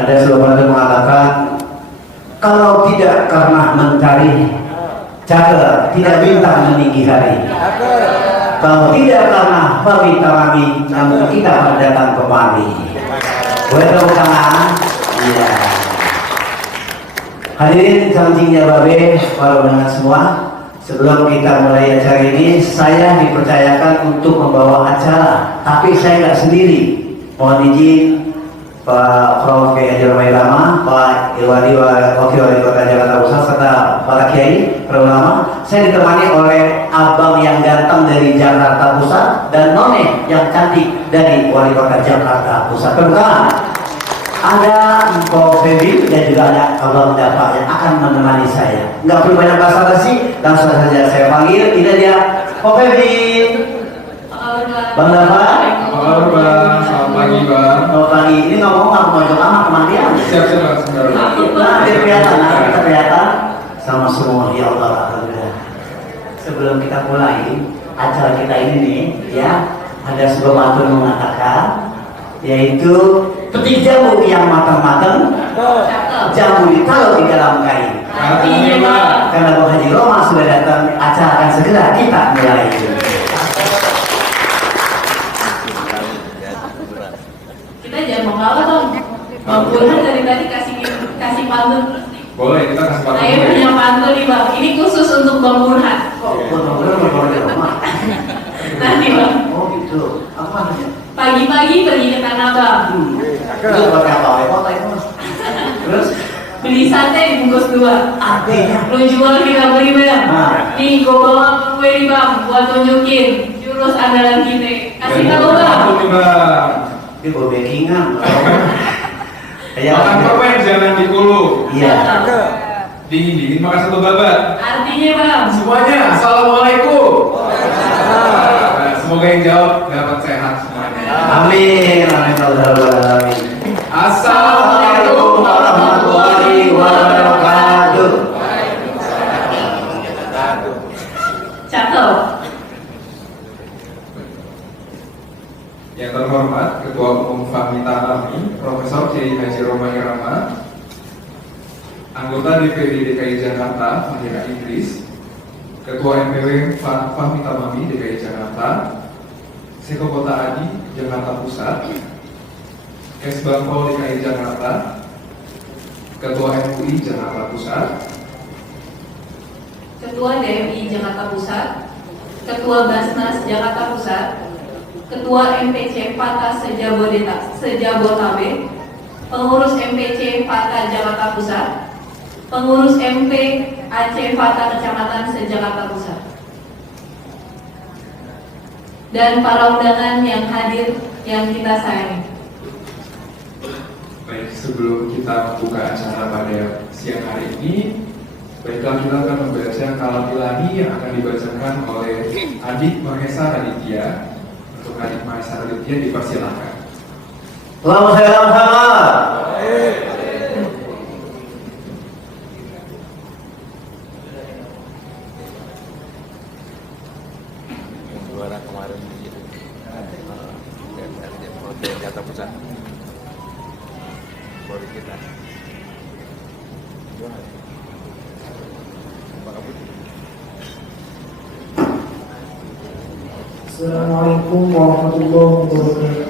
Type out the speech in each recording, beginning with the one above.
Ada sebuah yang mengatakan, kalau tidak karena mencari jaga, tidak bintang meninggi hari. Kalau tidak karena meminta kami, namun kita akan datang kembali. Boleh tepuk tangan? Iya. Hadirin sampingnya Babe, para pendengar semua. Sebelum kita mulai acara ini, saya dipercayakan untuk membawa acara, tapi saya nggak sendiri. Mohon izin Pak Prof. Haji Romai Rama, Pak Irwadi Wakil Wali Kota Jakarta Pusat, serta para kiai, para ulama. Saya ditemani oleh abang yang ganteng dari Jakarta Pusat dan none yang cantik dari Wali Kota Jakarta Pusat. Perkenalkan, ada Mpok Febi dan juga ada abang Dapak yang akan menemani saya. Nggak perlu banyak basa-basi, langsung saja saya panggil. Ini dia Mpok Febi. Bang Dapak. Apa kabar Bang? Selamat pagi Bang. Selamat pagi. Ini ngomong aku mau coba sama teman dia. Siap-siap Bang, sebentar. Nah, dia kelihatan, kita kelihatan sama semua. Ya Allah, alhamdulillah. Sebelum kita mulai acara kita ini nih, ya, ada sebuah matur mengatakan, yaitu petik jamu yang matang-matang, jamu ditaruh di dalam kain. Artinya Bang. Karena Bang Haji Roma sudah datang, acara akan segera kita mulai. Kita jangan mengalah Bang. Bang Burhan dari tadi kasih pantun terus nih. Boleh, kita kasih pantun. Saya punya pantun nih Bang. Ini khusus untuk Bang Burhan. Nanti Bang. Oh gitu. Apa namanya? Pagi-pagi pergi ke Tanah Abang. Itu pakai apa? Kota itu mas. Terus Beli sate dibungkus 2. artinya Lu jual kita beli Bang. Nah. Nih gue bawa kue nih Bang. Buat tunjukin jurus andalan kita. Kasih tahu Bang. Pantun nih Bang. dia bawa backingan. Makan permen jangan dikuluk. Iya. Dingin-dingin makan satu babat. Artinya Bang. Semuanya, Assalamualaikum. Nah, semoga yang jawab dapat sehat semuanya. Amin. Amin. Amin. Assalamualaikum warahmatullahi wabarakatuh. Cakep. Yang terhormat Ketua Umum Fahmi Tamami, Profesor Kiai Haji Romai Rama, Anggota DPD DKI Jakarta Fahira Idris, Ketua MPW Fahmi Tamami DKI Jakarta, Seko Kota Adi Jakarta Pusat, Kesbangpol DKI Jakarta, Ketua MUI Jakarta Pusat, Ketua DMI Jakarta Pusat, Ketua Basnas Jakarta Pusat, Ketua MPC Pata Sejabotabek, Pengurus MPC Pata Jakarta Pusat, Pengurus MP Aceh Pata Kecamatan se-Jakarta Pusat, dan para undangan yang hadir yang kita sayangi. Baik, sebelum kita membuka acara pada siang hari ini, baiklah kita akan membaca kalam ilahi yang akan dibacakan oleh Adik Mahesa Raditya. Untuk Adik Mahesa Raditya dipersilakan. Selamat sama-sama. Juara kemarin di Jakarta Pusat. Boleh kita. Assalamualaikum warahmatullahi wabarakatuh.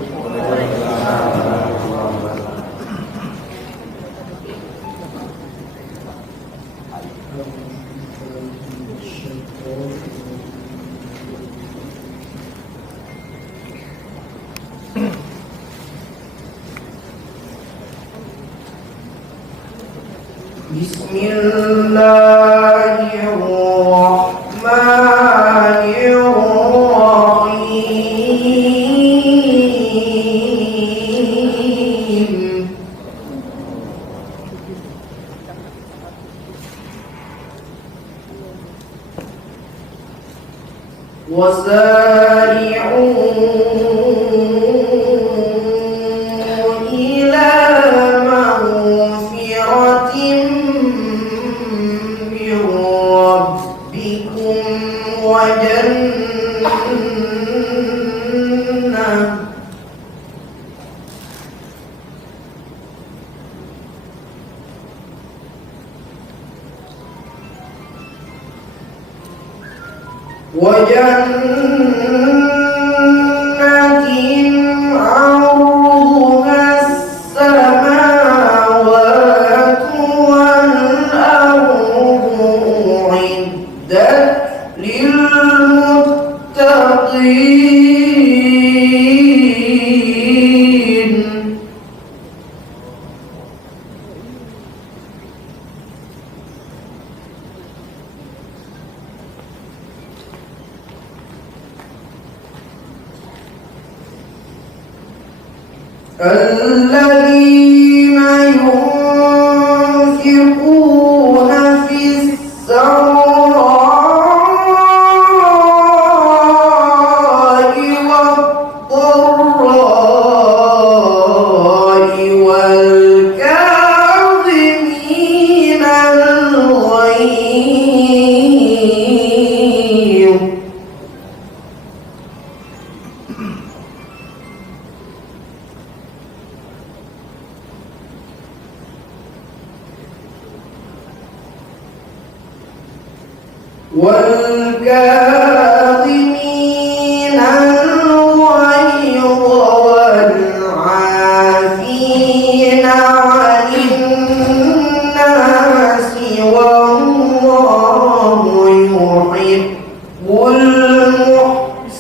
Bismillahirrahmanirrahim. وسارعوا إلى مغفرة من ربكم وجنة وجنة عرضها السماوات والأرض أعدت للمتقين الذين ينفقون في السراء والضراء والكاظمين الغيظ والكاظمين الغيظ والعافين عن الناس والله يحب المحسنين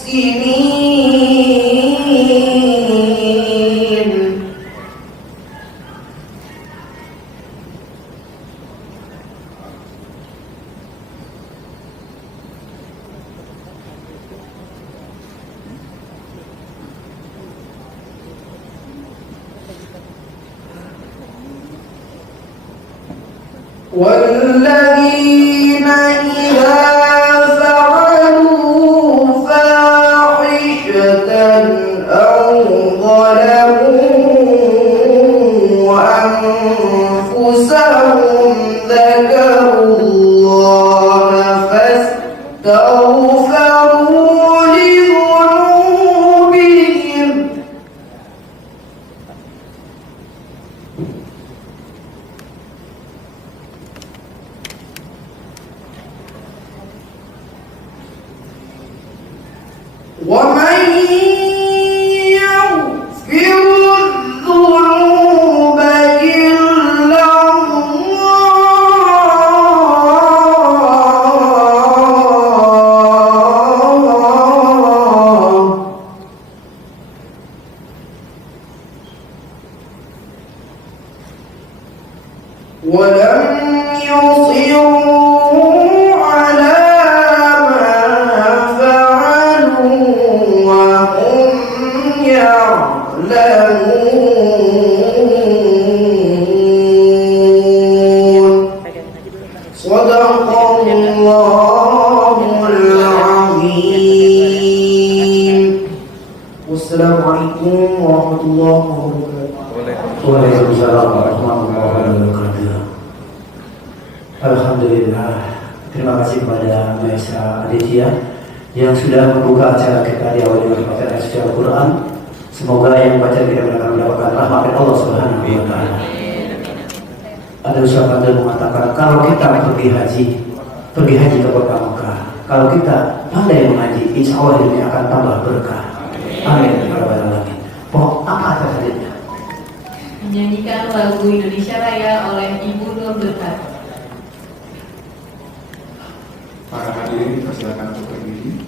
والذين إذا فعلوا فاحشة أو ظلموا أنفسهم ذكروا الله فاستغفروا لذنوبهم ومن يغفر الذنوب إلا الله ولم يصروا على ما فعلوا وهم يعلمون صدق الله العظيم والسلام عليكم ورحمة الله وبركاته. Waalaikumsalam warahmatullahi wabarakatuh. Alhamdulillah. Terima kasih kepada Mbak Esa Aditya yang sudah membuka acara kita di awal dengan bacaan suci Al-Quran. Semoga yang membaca kita akan mendapatkan rahmat dari Allah Subhanahu wa Ta'ala. Ada ucapan yang mengatakan kalau kita pergi haji ke kota Mekah. Kalau kita pandai mengaji, insya Allah ini akan tambah berkah. Amin. Ya Rabbal Alamin. Apa atas hadisnya? Menyanyikan lagu Indonesia Raya oleh Ibu Nur Berkat. Para hadirin persilakan untuk berdiri.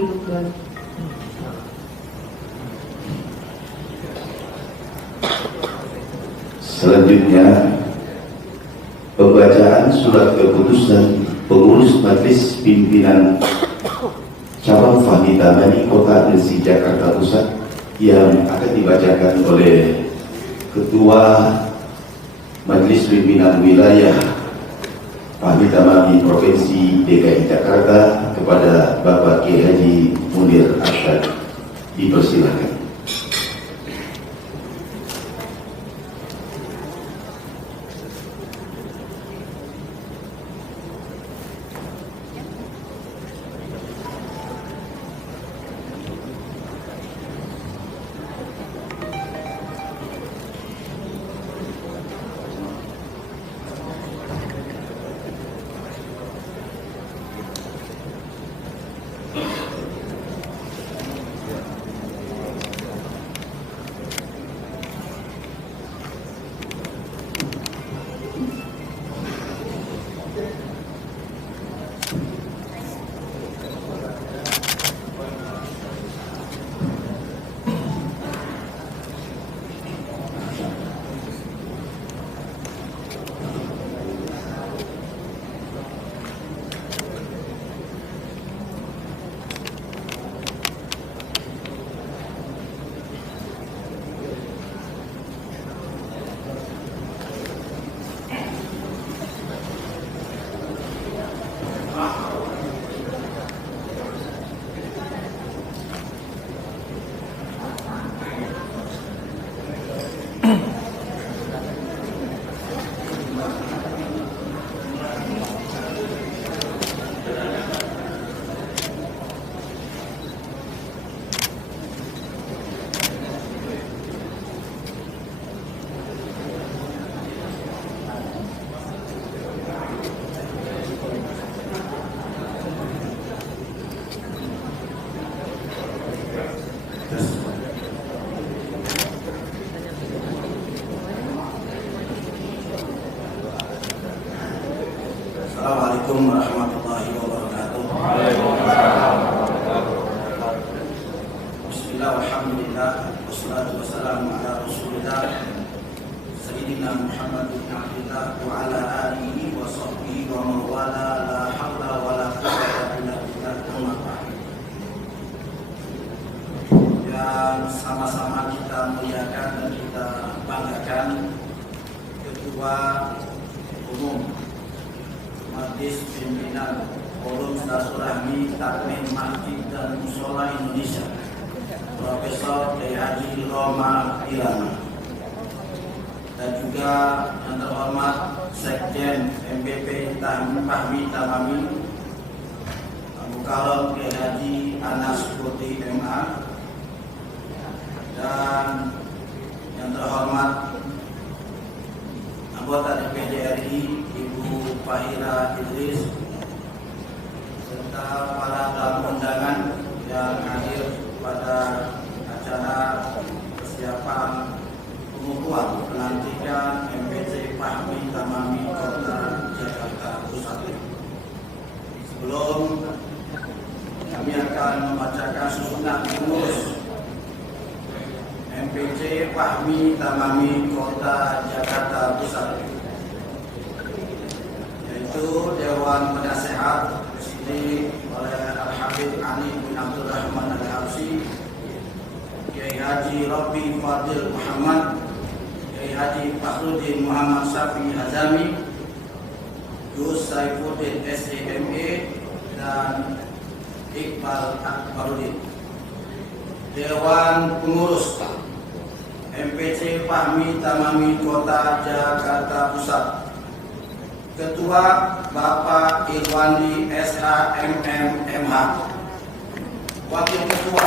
didudukkan. Selanjutnya, pembacaan surat keputusan pengurus Majelis Pimpinan Cabang Fahmi Tamani Kota Gresik Jakarta Pusat yang akan dibacakan oleh Ketua Majelis Pimpinan Wilayah Fahmi Tamani Provinsi DKI Jakarta kepada Bapak Kiai Haji Munir Arsyad. Dipersilakan. Assalamualaikum warahmatullahi wabarakatuh. Bismillah, alhamdulillah, wassalatu wassalamu ala rasulillah Sayyidina Muhammad bin Abdillah wa ala alihi wa sahbihi wa mawala la hawla wa la quwwata illa billah. Amma ba'd. Yang sama-sama kita muliakan dan kita banggakan Ketua Umum Majelis Pimpinan Forum Silaturahmi Takmir Masjid dan Mushola Indonesia, Profesor Kiai Haji Roma Irama, dan juga yang terhormat Sekjen MPP Fahmi Tamami Mukarram Kiai Haji Anas Putri MA, dan yang terhormat anggota DPD RI Ibu Fahira Idris, serta para tamu undangan yang hadir pada acara persiapan pengukuhan pelantikan MPC Fahmi Tamami Kota Jakarta Pusat. Sebelum kami akan membacakan susunan pengurus MPC Fahmi Tamami Kota Jakarta Pusat, yaitu Dewan Penasehat disini oleh Al-Habib Ali bin Abdul Rahman Al-Habsyi, Kiai Haji Robi Fadil Muhammad, Kiai Haji Fakhruddin Muhammad Syafi Hazami, Gus Saifuddin SEME, dan Iqbal Akbaruddin. Dewan Pengurus MPC Fahmi Tamami Kota Jakarta Pusat, Ketua Bapak Irwandi SHMM Wakil Ketua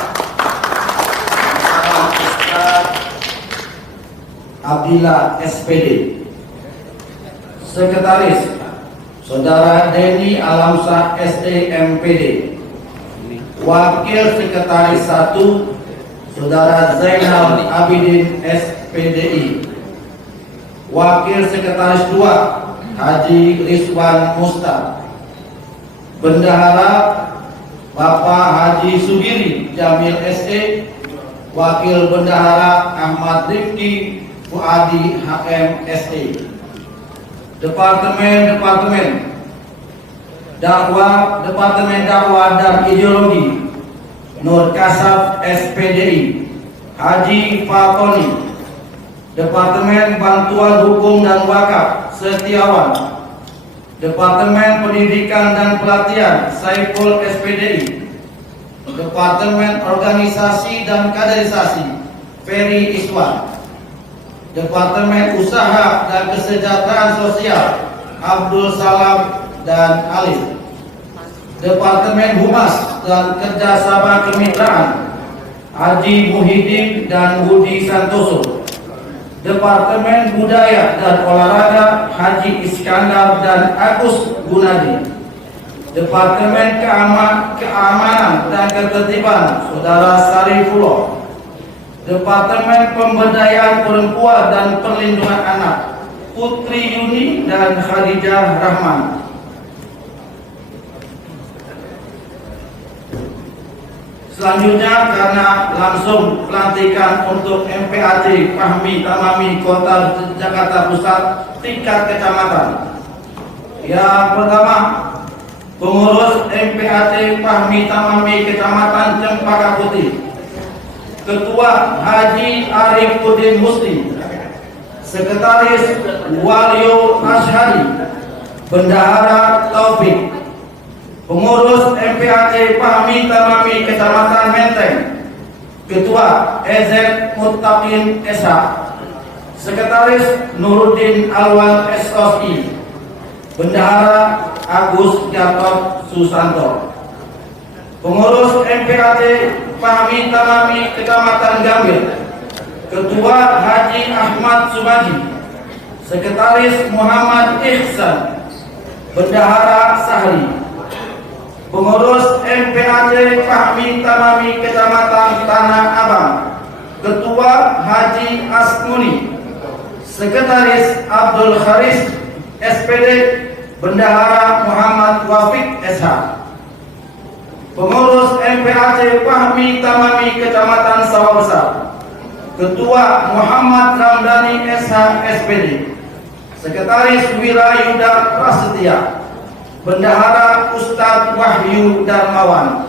Bapak Ustaz Abdillah SPD, Sekretaris Saudara Denny Alamsah STMPD, Wakil Sekretaris 1 Saudara Zainal Abidin SPDI, Wakil Sekretaris 2 Haji Rizwan Mustar, Bendahara Bapak Haji Subiri Jamil SE, Wakil Bendahara Ahmad Rifki Fuadi HM SE. Departemen Dakwah dan Ideologi Nur Kasab SPDI Haji Fatoni. Departemen Bantuan Hukum dan Wakaf Setiawan. Departemen Pendidikan dan Pelatihan Saiful SPDI. Departemen Organisasi dan Kaderisasi Ferry Iswan. Departemen Usaha dan Kesejahteraan Sosial Abdul Salam dan Alif. Departemen Humas dan Kerjasama Kemitraan Haji Muhyiddin dan Budi Santoso. Departemen Budaya dan Olahraga Haji Iskandar dan Agus Gunadi. Departemen Keamanan dan Ketertiban Saudara Sarifullah. Departemen Pemberdayaan Perempuan dan Perlindungan Anak Putri Yuni dan Khadijah Rahman. Selanjutnya, karena langsung pelantikan untuk MPAT Fahmi Tamami Kota Jakarta Pusat tingkat kecamatan. Yang pertama, pengurus MPAT Fahmi Tamami Kecamatan Cempaka Putih, Ketua Haji Arifuddin Muslim, Sekretaris Walio Ashari, Bendahara Taufik. Pengurus MPAT Fahmi Tamami Kecamatan Menteng, Ketua EZ Muttaqin Esa, Sekretaris Nuruddin Alwan SOI, Bendahara Agus Gatot Susanto. Pengurus MPAT Fahmi Tamami Kecamatan Gambir, Ketua Haji Ahmad Sumaji, Sekretaris Muhammad Ihsan, Bendahara Sahri. Pengurus MPAT Fahmi Tamami Kecamatan Tanah Abang, Ketua Haji Asmuni, Sekretaris Abdul Kharis SPD, Bendahara Muhammad Wafiq SH. Pengurus MPAT Fahmi Tamami Kecamatan Sawah Besar, Ketua Muhammad Ramdhani SH SPD, Sekretaris Wirayuda Prasetya, Bendahara Ustadz Wahyu Darmawan.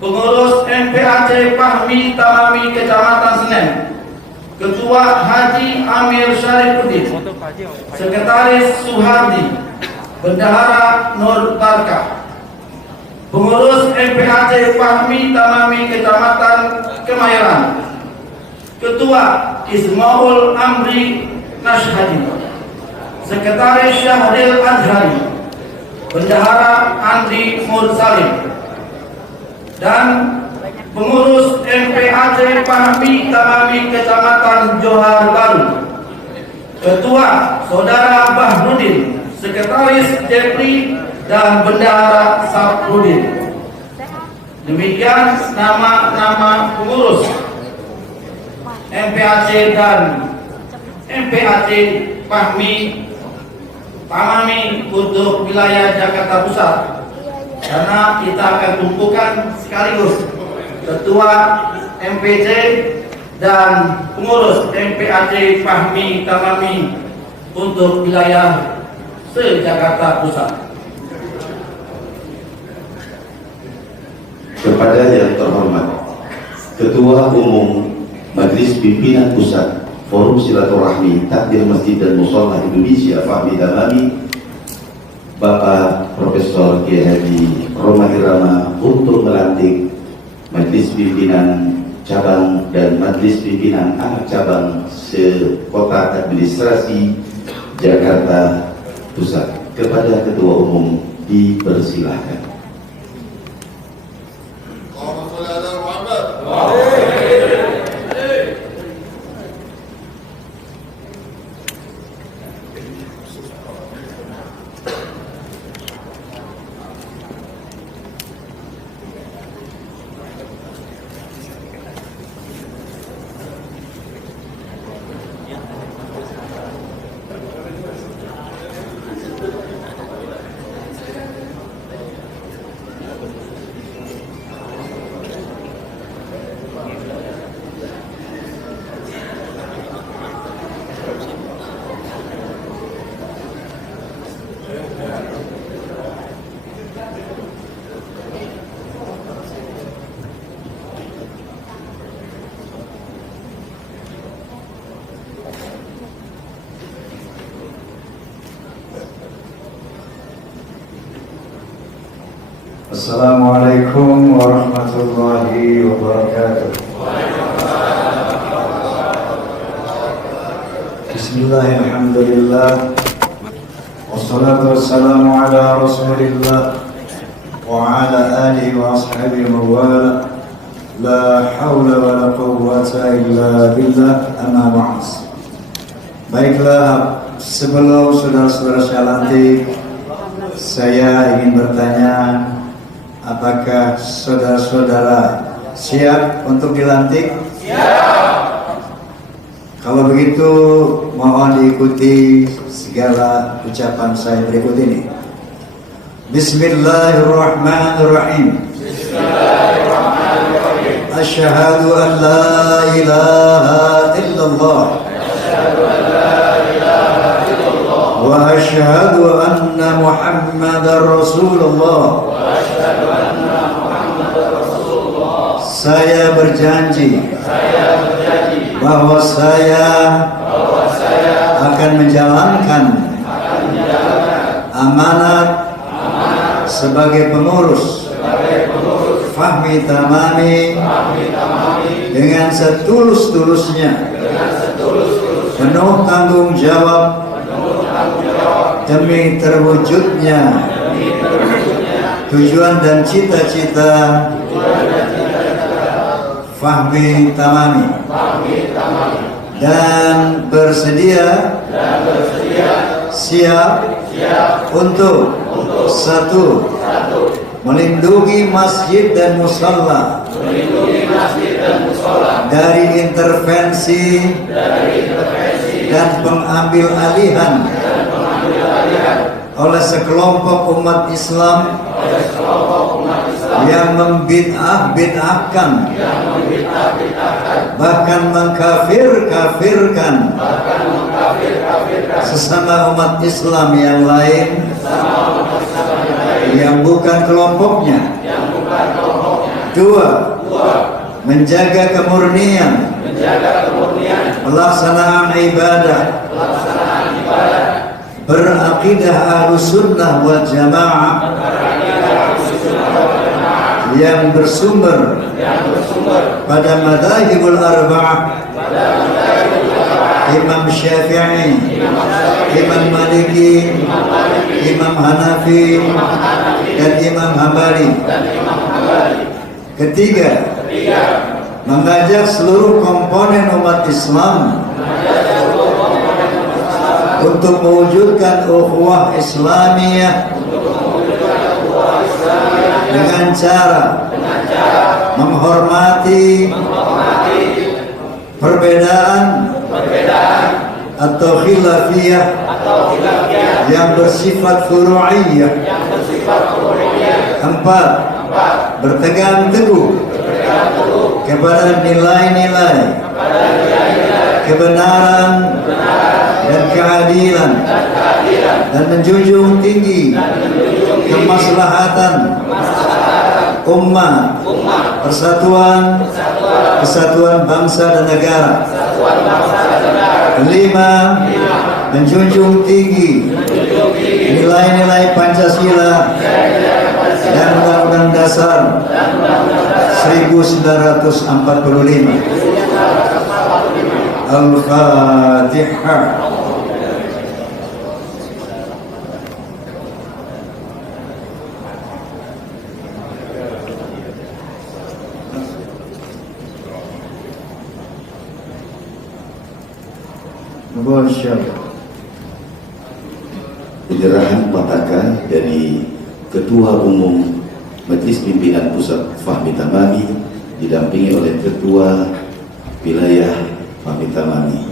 Pengurus MPAT Fahmi Tamami Kecamatan Senen, Ketua Haji Amir Syarifuddin, Sekretaris Suhardi, Bendahara Nur Barkah. Pengurus MPAT Fahmi Tamami Kecamatan Kemayoran, Ketua Ismaul Amri Nashhadi, Sekretaris Syahril Azhari, Bendahara Andri Mursalim. Dan pengurus MPAT Fahmi Tamami Kecamatan Johar Baru, Ketua Saudara Bahrudin, Sekretaris Jepri dan Bendahara Saprudin. Demikian nama-nama pengurus MPAT dan MPAT Fahmi Tamami untuk wilayah Jakarta Pusat, karena kita akan tumpukan sekaligus Ketua MPC dan pengurus MPAT Fahmi Tamami untuk wilayah se-Jakarta Pusat. Kepada yang terhormat Ketua Umum Majelis Pimpinan Pusat Forum Silaturahmi Takdir Masjid dan Mushola Indonesia Fahmi Tamami, Bapak Profesor Kiai Haji Roma Irama, untuk melantik Majelis Pimpinan Cabang dan Majelis Pimpinan Anak Cabang se-Kota Administrasi Jakarta Pusat. Kepada Ketua Umum dipersilahkan. Assalamualaikum warahmatullahi wabarakatuh. Bismillahirrahmanirrahim. Wassalatu wassalamu ala rasulillah wa ala alihi wa ashabihi wa wala. La hawla wa la quwwata illa billah, amma ba'd. Baiklah, sebelum saudara-saudara sekalian, saya ingin bertanya, apakah saudara-saudara siap untuk dilantik? Siap. Kalau begitu, mohon diikuti segala ucapan saya berikut ini. Bismillahirrahmanirrahim. Asyhadu an la ilaha illallah wa asyhadu anna Muhammadar Rasulullah. Saya berjanji bahwa saya akan menjalankan amanat sebagai pengurus Fahmi Tamami dengan setulus-tulusnya, penuh tanggung jawab demi terwujudnya tujuan dan cita-cita Fahmi Tamami, dan bersedia siap untuk satu, melindungi masjid dan musalla dari intervensi dan pengambil alihan oleh sekelompok umat Islam yang membid'ah-bid'ahkan, bahkan mengkafir-kafirkan sesama umat Islam yang lain yang bukan kelompoknya. Dua, menjaga kemurnian pelaksanaan ibadah berakidah Ahlussunnah wal Jamaah yang bersumber pada madzhabul arba'ah, Imam Syafi'i, Imam Maliki, Imam Hanafi, dan Imam Hambali. Ketiga, mengajak seluruh komponen umat Islam untuk mewujudkan ukhuwah Islamiyah dengan cara menghormati perbedaan atau khilafiyah yang bersifat furu'iyah. Empat, berpegang teguh kepada nilai-nilai kebenaran dan keadilan, dan menjunjung tinggi kemaslahatan umat, persatuan, kesatuan bangsa dan negara. Kelima, menjunjung tinggi nilai-nilai Pancasila dan Undang-Undang Dasar 1945. Al-Fatihah. Penyerahan patakan dari Ketua Umum Majelis Pimpinan Pusat Fahmi Tamami didampingi oleh Ketua Wilayah Fahmi Tamami.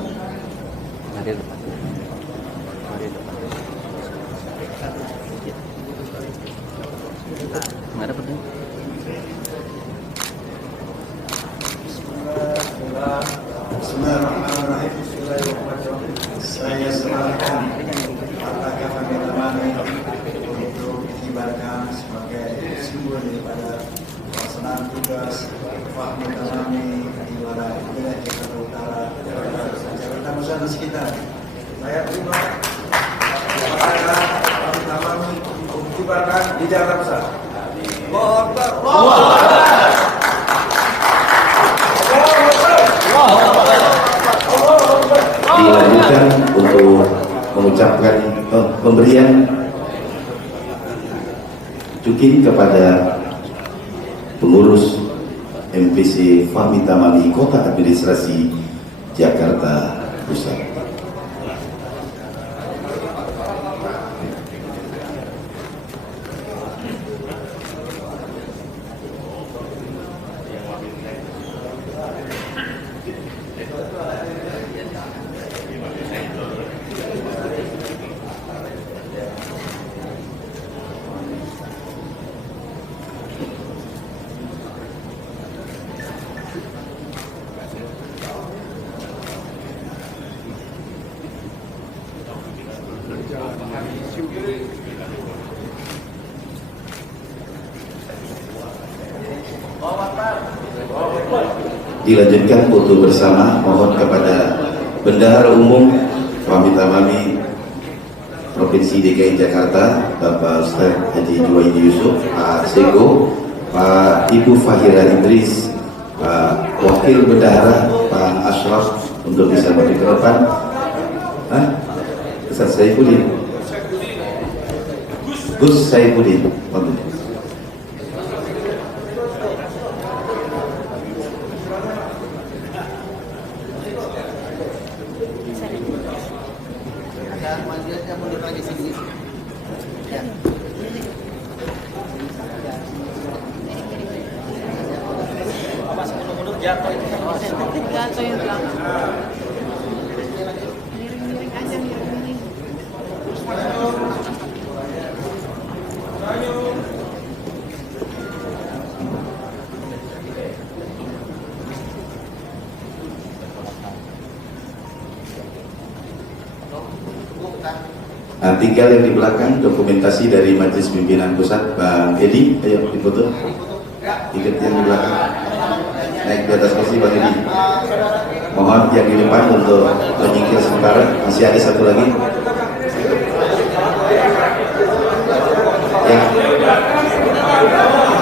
Bismillahirrahmanirrahim. Saya serahkan patakan Fahmi Tamami untuk dikibarkan sebagai simbol daripada pelaksanaan tugas Fahmi Tamami di wilayah Jakarta Utara, Jakarta Pusat dan sekitar. Saya terima patakan Fahmi Tamami untuk dikibarkan di Jakarta Pusat. Dilanjutkan untuk mengucapkan pemberian cukin kepada pengurus MPC Fahmi Tamami Kota Administrasi Jakarta Pusat. Dilanjutkan foto bersama, mohon kepada Bendahara Umum Fahmi Tamami Provinsi DKI Jakarta, Bapak Ustaz Haji Juwaidi Yusuf, Pak Sego, Pak Ibu Fahira Idris, Pak Wakil Bendahara Pak Ashraf untuk bisa maju ke depan. Ustaz Saifuddin, Gus Saifuddin, Jatuh yang belakang. Miring-miring aja, miring-miring. Nah, tinggal yang di belakang dokumentasi dari Majelis Pimpinan Pusat, Bang Edi, ayo difoto. Ikut yang di belakang, naik di atas kursi Bang Edi. Mohon yang di depan untuk menyingkir sementara, masih ada satu lagi. Ya.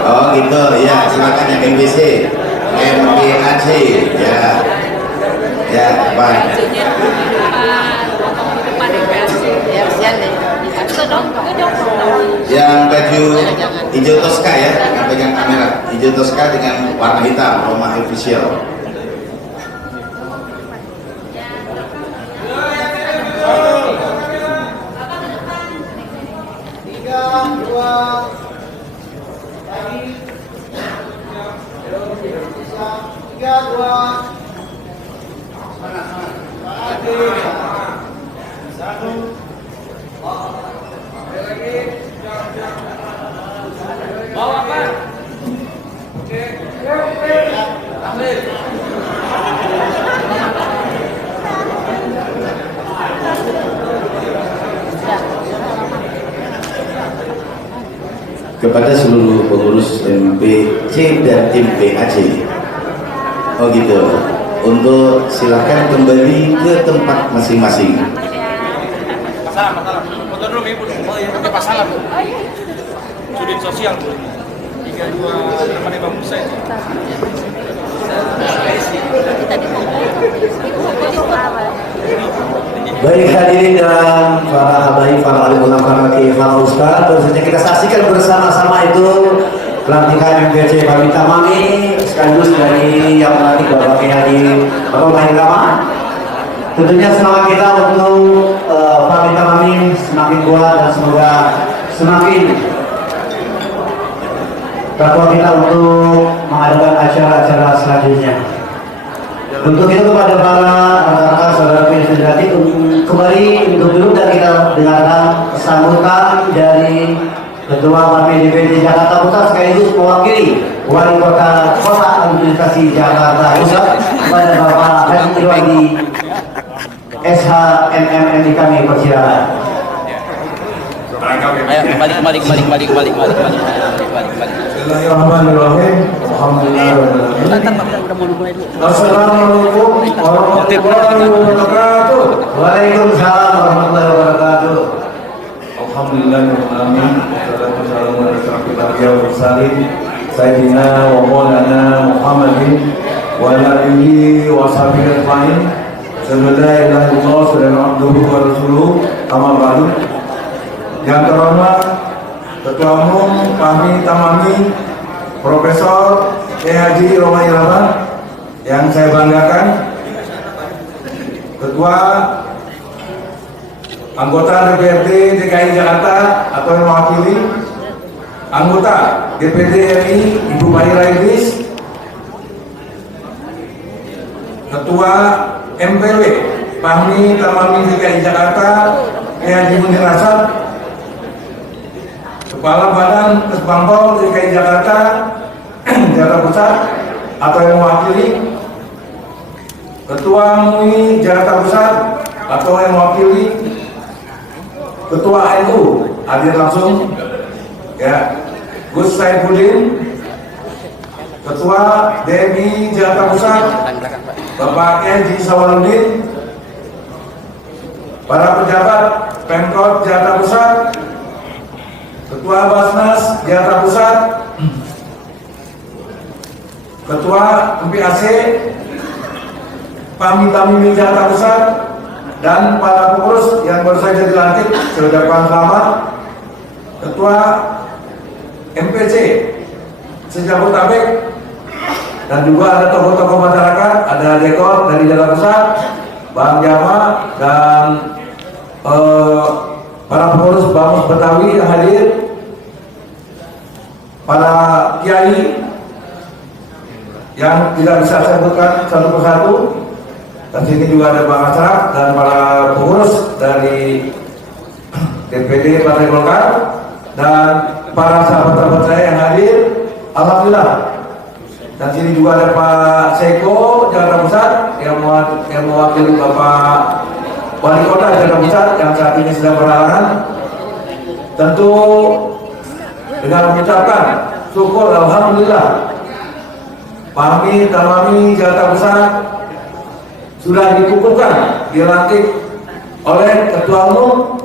Oh gitu, ya silakan yang MBC, MBAC, ya, Bang. Yang baju hijau Tosca ya, yang pegang kamera hijau Tosca dengan warna hitam, Roma official. Kepada seluruh pengurus MPC dan tim PAC, oh gitu, untuk silakan kembali ke tempat masing-masing. Foto dulu ibu, oh iya pakai pasalan sudin sosial 32 teman Bang Musa itu. Baik hadirin dan para habaib, para alim ulama, para kiai, para ustaz, tentu saja kita saksikan bersama-sama itu pelantikan MPC Fahmi Tamami sekaligus dari yang melantik Bapak Kiai Bapak Mahirama. Tentunya semangat kita untuk Fahmi Tamami semakin kuat dan semoga semakin takwa kita untuk mengadakan acara-acara selanjutnya. Untuk itu kepada para rekan-rekan saudara Federasi kembali untuk duduk dan kita dengarkan sambutan dari Ketua Partai DPD Jakarta Pusat sekaligus mewakili Wali Kota Administrasi Jakarta Pusat kepada Bapak Haji Juwaidi SHMMNI kami persilakan. Ayo kembali. Bismillahirrahmanirrahim. Assalamualaikum warahmatullahi wabarakatuh. Waalaikumsalam warahmatullahi wabarakatuh. Alhamdulillahirrahmanirrahim. Wassalatu wassalamu ala asyrofil Al-Anbiya wal Mursalin Sayyidina wa Maulana Muhammadin wa ala alihi wa sahbihi ajma'in. La ilaha illallah wa abduhu wa rasuluhu. Amma ba'du. Yang terhormat Ketua Umum Fahmi Tamami Profesor Haji Romai Rahman yang saya banggakan, Ketua anggota DPRD DKI Jakarta atau yang mewakili, anggota DPD RI Ibu Mahira Idris, Ketua MPW Fahmi Tamami DKI Jakarta Haji Munir Hasan, Kepala Badan Kesbangpol DKI Jakarta Jakarta Pusat atau yang mewakili, Ketua MUI Jakarta Pusat atau yang mewakili, Ketua NU hadir langsung ya, Gus Saifuddin, Ketua DMI Jakarta Pusat Bapak Haji Sawaludin, para pejabat Pemkot Jakarta Pusat, Ketua Basnas Jakarta Pusat, Ketua MPAC Fahmi Tamimi Jakarta Pusat, dan para pengurus yang baru saja dilantik, saya ucapkan selamat. Ketua MPC Sejabodetabek, dan juga ada tokoh-tokoh masyarakat, ada Dekor dari Jakarta Pusat, Bang Jama, dan para pengurus Bamus Betawi yang hadir, para kiai yang tidak bisa saya sebutkan satu persatu. Dan sini juga ada Bang Asraf dan para pengurus dari DPD Partai Golkar dan para sahabat-sahabat saya yang hadir. Alhamdulillah. Dan sini juga ada Pak Seko Jakarta Pusat yang mewakili Bapak Wali Kota Jakarta Pusat yang saat ini sedang berhalangan. Tentu dengan mengucapkan syukur alhamdulillah, Fahmi Tamami Jakarta Pusat sudah dikukuhkan, dilantik oleh Ketua Umum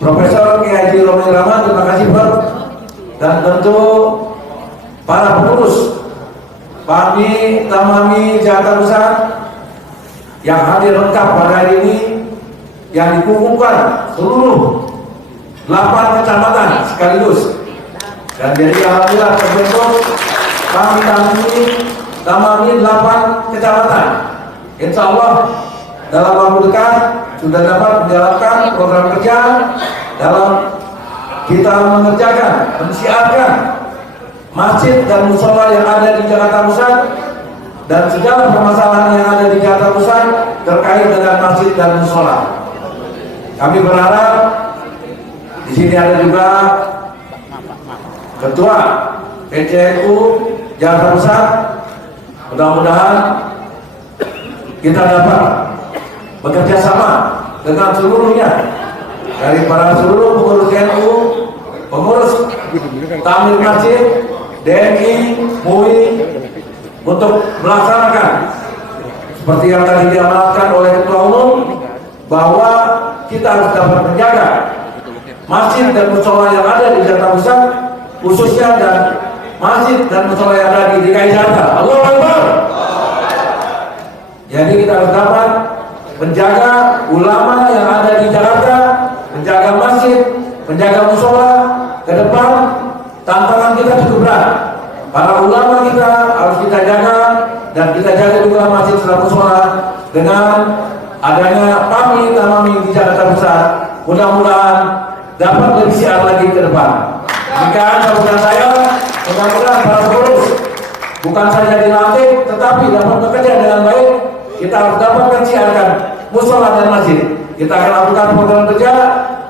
Profesor Haji Romai Rahman. Terima kasih Pak. Dan tentu para pengurus Fahmi Tamami Jakarta Pusat yang hadir lengkap pada hari ini, yang dikukuhkan seluruh 8 kecamatan sekaligus. Dan jadi alhamdulillah terbentuk Fahmi Tamami 8 kecamatan. Insya Allah dalam waktu dekat sudah dapat menjalankan program kerja dalam kita mengerjakan, mensiarkan masjid dan musola yang ada di Jakarta Pusat, dan segala permasalahan yang ada di Jakarta Pusat terkait dengan masjid dan musola. Kami berharap di sini ada juga Ketua PCNU Jakarta Pusat. Mudah-mudahan kita dapat bekerja sama dengan seluruhnya, dari para seluruh pengurus NU, pengurus Tamir Masjid, DMI, MUI, untuk melaksanakan seperti yang tadi diamanatkan oleh Ketua Umum, bahwa kita harus dapat menjaga masjid dan musola yang ada di Jakarta Pusat, khususnya dan masjid dan musola yang ada di DKI Jakarta. Allahu Akbar. Jadi kita harus dapat menjaga ulama yang ada di Jakarta, menjaga masjid, menjaga musola. Ke depan tantangan kita cukup berat. Para ulama kita harus kita jaga, dan kita jaga juga masjid dan musola dengan adanya Fahmi Tamami di Jakarta Pusat. Mudah-mudahan dapat lebih siar lagi ke depan. Jika saudara saya, mudah-mudahan para pengurus bukan saja dilantik, tetapi dapat bekerja dengan baik. Kita harus dapat mensiarkan musola dan masjid. Kita akan lakukan program kerja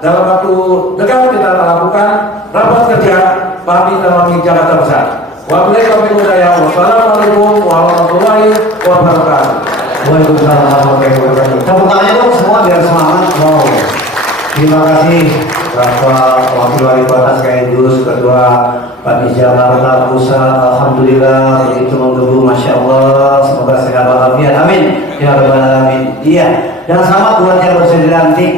dalam waktu dekat. Kita akan lakukan rapat kerja Fahmi Tamami Jakarta Pusat. Wassalamualaikum warahmatullahi wabarakatuh. Waalaikumsalam warahmatullahi wabarakatuh. Tepuk tangan dong semua biar semangat. Wow. Terima kasih Bapak Wakil Wali Kota sekaligus Ketua Panitia Jakarta Pusat. Alhamdulillah begitu menggebu, masya Allah. Semoga sehat walafiat. Amin. Ya Rabbal Alamin. Iya. Dan selamat buat yang baru dilantik,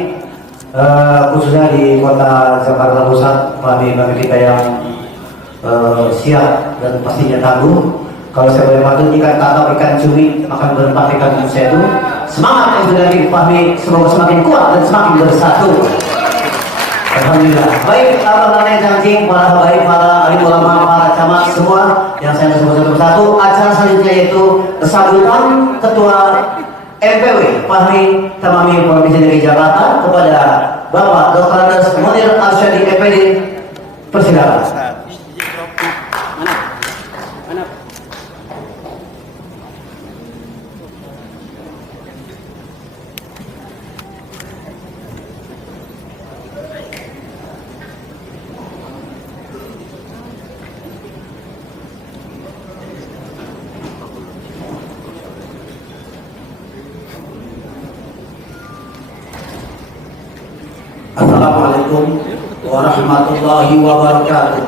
khususnya di Kota Jakarta Pusat, kami kita yang siap dan pastinya tangguh. Kalau saya boleh patut, jika tangkap ikan cumi akan berempat ikan tubuh saya itu. Semangat yang sudah dipahami semoga semakin kuat dan semakin bersatu. Alhamdulillah. Baik, abang yang janji, para baik, para alim ulama, para camat semua yang saya sebut satu-satu. Acara selanjutnya yaitu sambutan Ketua MPW Fahmi Tamami Provinsi DKI Jakarta kepada Bapak Dr. Andes Munir Arsyadi FPD. Persilakan. Assalamualaikum warahmatullahi wabarakatuh.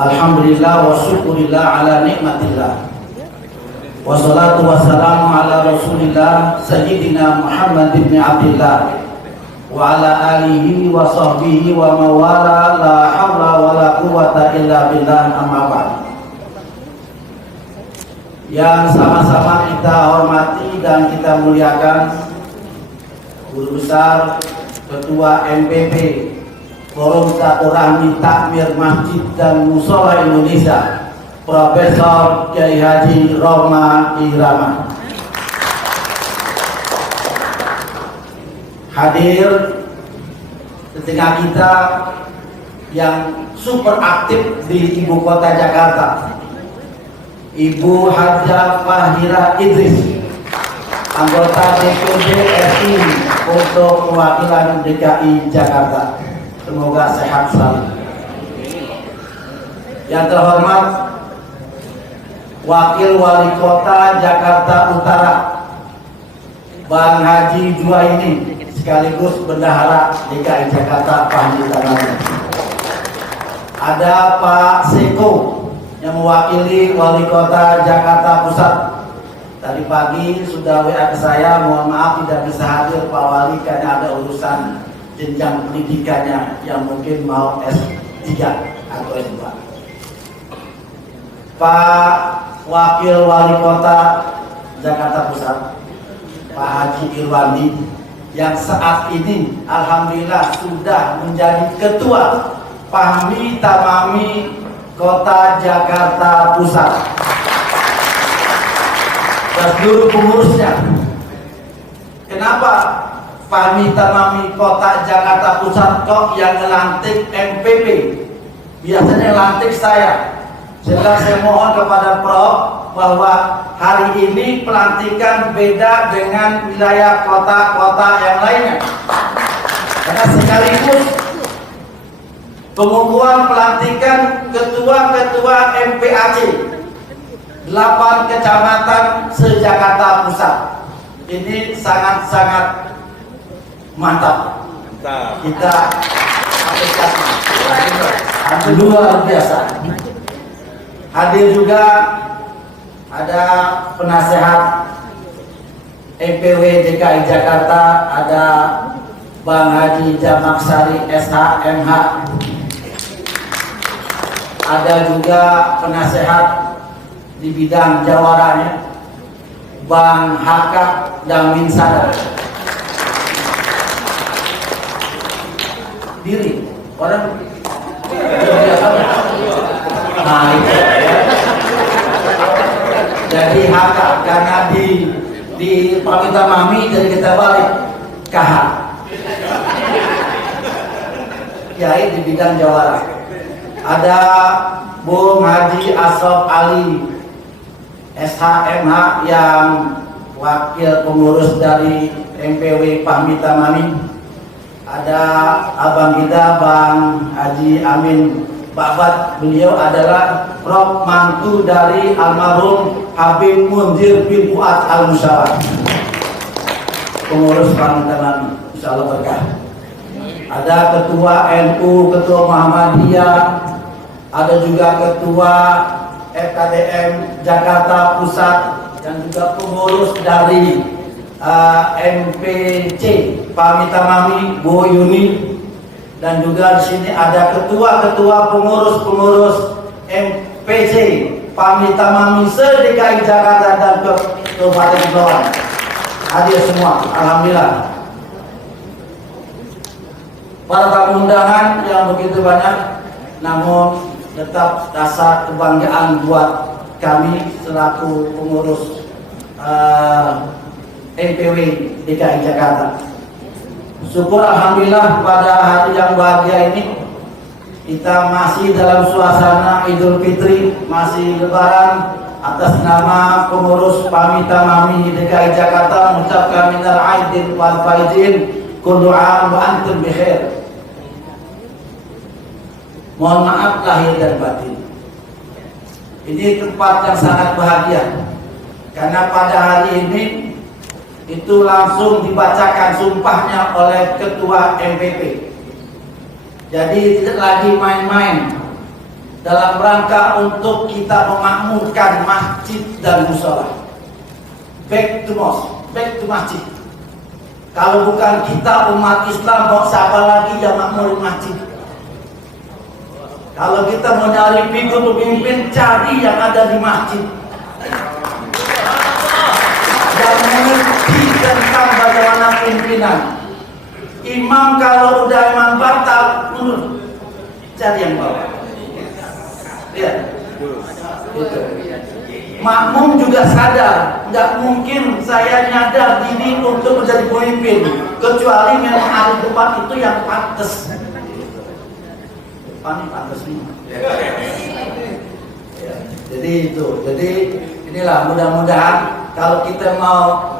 Alhamdulillah wa syukurillah ala nikmatillah. Wassalatu wassalamu ala rasulillah Sayyidina Muhammad bin Abdillah wa ala alihi wa sahbihi wa mawala la hawla wa la quwata illa billah, amma ba'd. Yang sama-sama kita hormati dan kita muliakan Guru Besar Ketua MPP Forum Silaturahmi Takmir Masjid dan Mushola Indonesia, Profesor Kiai Haji Roma Irama. Hadir di tengah kita yang super aktif di ibu kota Jakarta, Ibu Hajah Fahira Idris, anggota DPD RI untuk perwakilan DKI Jakarta. Semoga sehat selalu. Yang terhormat Wakil Wali Kota Jakarta Utara, Bang Haji Juwaini, sekaligus Bendahara DKI Jakarta Fahmi Tamami. Ada Pak Seko yang mewakili Wali Kota Jakarta Pusat. Tadi pagi sudah WA ke saya, mohon maaf tidak bisa hadir Pak Wali karena ada urusan jenjang pendidikannya yang mungkin mau S3 atau S2. Pak Wakil Wali Kota Jakarta Pusat, Pak Haji Irwandi, yang saat ini alhamdulillah sudah menjadi Ketua Fahmi Tamami Kota Jakarta Pusat. Dan seluruh pengurusnya. Kenapa Fahmi Tamami Kota Jakarta Pusat kok yang ngelantik MPP? Biasanya ngelantik saya. Sehingga saya mohon kepada Prof bahwa hari ini pelantikan beda dengan wilayah kota-kota yang lainnya. Karena sekaligus pengukuhan pelantikan ketua-ketua MPAC 8 kecamatan se-Jakarta Pusat. Ini sangat-sangat mantap. Kita apresiasi. Luar biasa. Hadir juga ada penasehat MPW DKI Jakarta, ada Bang Haji Jamaksari SH MH. Ada juga penasehat di bidang jawarannya Bang Haka Damin Sadar. Diri orang nah itu ya. Jadi Haka karena di Fahmi Tamami jadi kita balik KH Kiai di bidang jawara. Ada Bung Haji Asop Ali SHMH yang wakil pengurus dari MPW Fahmi Tamami. Ada abang kita Bang Haji Amin Babat, beliau adalah Prof mantu dari almarhum Habib Munzir bin Fuad Al-Musyawar, pengurus Fahmi Tamami, insyaallah berkah. Ada ketua NU, ketua Muhammadiyah, ada juga ketua FKDM Jakarta Pusat, dan juga pengurus dari MPC Fahmi Tamami Bu Yuni, dan juga di sini ada ketua-ketua pengurus-pengurus MPC Pamita Mami se-DKI Jakarta dan Kabupaten Kepulauan. Hadir semua, alhamdulillah. Para tamu undangan yang begitu banyak, namun tetap dasar kebanggaan buat kami selaku pengurus MPW DKI Jakarta. Syukur alhamdulillah pada hari yang bahagia ini kita masih dalam suasana Idul Fitri, masih lebaran. Atas nama pengurus Pamita Mami DKI Jakarta mengucapkan minal aidin wal faizin kullu 'am wa antum bikhair. Mohon maaf lahir dan batin. Ini tempat yang sangat bahagia karena pada hari ini itu langsung dibacakan sumpahnya oleh ketua MPP. Jadi tidak lagi main-main dalam rangka untuk kita memakmurkan masjid dan mushola. Back to mosque, back to masjid. Kalau bukan kita umat Islam, mau siapa lagi yang makmurin masjid? Kalau kita mau nyari figur pemimpin, cari yang ada di masjid. Yang mengerti tentang bagaimana pimpinan. Imam kalau udah imam batal, mundur. Cari yang bawah. Ya, gitu. Makmum juga sadar, nggak mungkin saya nyadar diri untuk menjadi pemimpin, kecuali memang ada depan itu yang pantas. Depan pantas nih. Ya, jadi itu, jadi inilah mudah-mudahan kalau kita mau